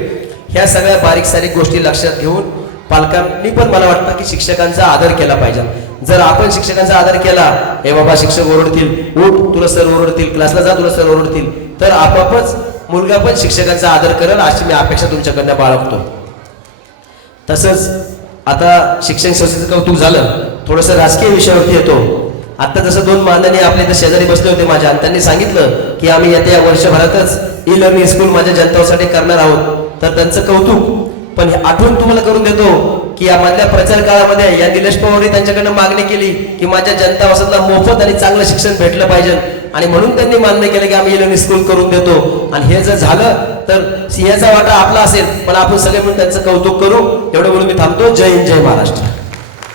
ह्या सगळ्या बारीक सारीक गोष्टी लक्षात घेऊन पालकांनी पण मला वाटतं की शिक्षकांचा आदर केला पाहिजे. जर आपण शिक्षकांचा आदर केला, हे बाबा शिक्षक ओरडतील, उठ तुला सर ओरडतील, क्लासला जा तुला सर ओरडतील, तर आपापच मुलगा पण शिक्षकांचा आदर करेल अशी मी अपेक्षा तुमच्याकडनं बाळगतो. तसंच आता शिक्षण संस्थेचं कौतुक झालं, थोडंसं राजकीय विषयावरती येतो. आता जसं 2 माननीय आपल्या इथे शेजारी बसले होते माझ्या, आणि त्यांनी सांगितलं की आम्ही येत्या वर्षभरातच E-लर्निंग स्कूल माझ्या जनतासाठी करणार आहोत, तर त्यांचं कौतुक. पण ही आठवण तुम्हाला करून देतो की या मधल्या प्रचार काळामध्ये या निलेश पवारने त्यांच्याकडनं मागणी केली की माझ्या जनता वसतला मोफत आणि चांगलं शिक्षण भेटलं पाहिजे, आणि म्हणून त्यांनी मान्य केलं की आम्ही इलेव्हन स्कूल करून देतो. आणि हे जर झालं तर सिंहाचा वाटा आपला असेल, पण आपण सगळे म्हणून त्यांचं कौतुक करू. एवढं बोलून मी थांबतो. जय हिंद, जय महाराष्ट्र.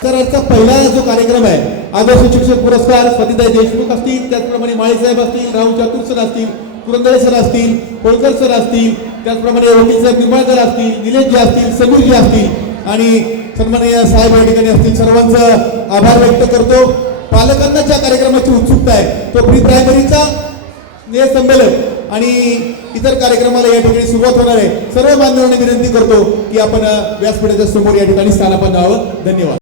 तर आजचा पहिला जो कार्यक्रम आहे, आदर्श शिक्षक पुरस्कार स्वातीताई देशमुख असतील, त्याचप्रमाणे माळीसाहेब असतील, राहुल चातुर सर असतील, पुरंदरे सर असतील, होळकर सर असतील, त्याचप्रमाणे वकील साहेब निंबाळकर असतील, निलेशजी असतील, समीरजी असतील आणि सन्माननीय साहेब या ठिकाणी असतील. सर्वांचं आभार व्यक्त करतो. पालकांना ज्या कार्यक्रमाची उत्सुकता आहे तो प्री प्रायमरीचा संमेलन आणि इतर कार्यक्रमाला या ठिकाणी सुरुवात होणार आहे. सर्व मान्यवरांनी विनंती करतो की आपण व्यासपीठाच्या समोर या ठिकाणी स्थानापन्न व्हावं. धन्यवाद.